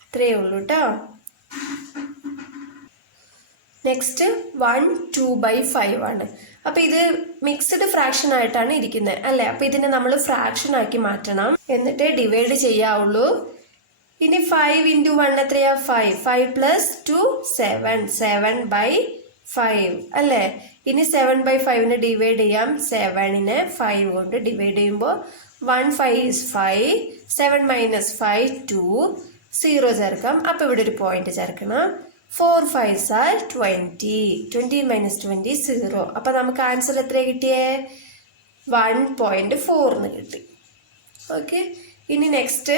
ഇത്രയേ ഉള്ളൂ കേട്ടോ. നെക്സ്റ്റ് 1 2/5 ആണ്. അപ്പൊ ഇത് മിക്സ്ഡ് ഫ്രാക്ഷൻ ആയിട്ടാണ് ഇരിക്കുന്നത് അല്ലേ? അപ്പൊ ഇതിനെ നമ്മൾ ഫ്രാക്ഷൻ ആക്കി മാറ്റണം, എന്നിട്ട് ഡിവൈഡ് ചെയ്യാവുള്ളൂ. ഇനി 5 × 1 എത്രയാ? 5. 5 + 2 7. 7/5 അല്ലേ? ഇനി 7/5നെ ഡിവൈഡ് ചെയ്യാം. 7നെ 5 കൊണ്ട് ഡിവൈഡ് ചെയ്യുമ്പോൾ 1 5 is 5. 7 - 5 2. 0 ചേർക്കാം. അപ്പൊ ഇവിടെ ഒരു പോയിന്റ് ചേർക്കണം. 4 5s are 20. 20 - 20 0. അപ്പൊ നമുക്ക് ആൻസർ എത്ര കിട്ടിയേ? 1.4 എന്ന് കിട്ടി. ഓക്കെ, ഇനി നെക്സ്റ്റ്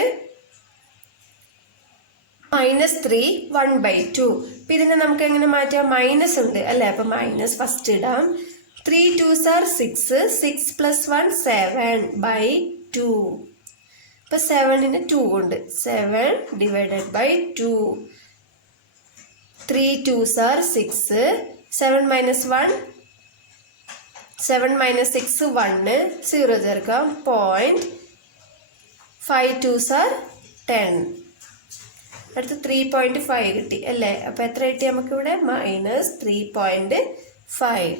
-3 1/2. അപ്പൊ ഇതിനെ നമുക്ക് എങ്ങനെ മാറ്റാം? മൈനസ് ഉണ്ട് അല്ലെ? അപ്പൊ മൈനസ് ഫസ്റ്റ് ഇടാം. 3 2s are 6. 6 + 1 7/2. അപ്പൊ 7നെ 2 കൊണ്ട് 7 / 2. 3 2s are 6. 7 - 1 7 - 6 1. 0 ചേർക്കാം. 0.5 2s are 10. അടുത്ത് 3.5 കിട്ടി അല്ലേ? അപ്പൊ എത്ര കിട്ടി നമുക്ക് ഇവിടെ? -3.5.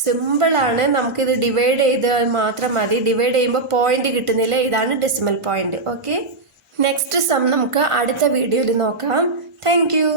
സിമ്പിൾ ആണ്. നമുക്കിത് ഡിവൈഡ് ചെയ്താൽ മാത്രം മതി. ഡിവൈഡ് ചെയ്യുമ്പോൾ പോയിന്റ് കിട്ടുന്നില്ല. ഇതാണ് decimal point. Okay, next sum നമുക്ക് അടുത്ത വീഡിയോയിൽ നോക്കാം. Thank U.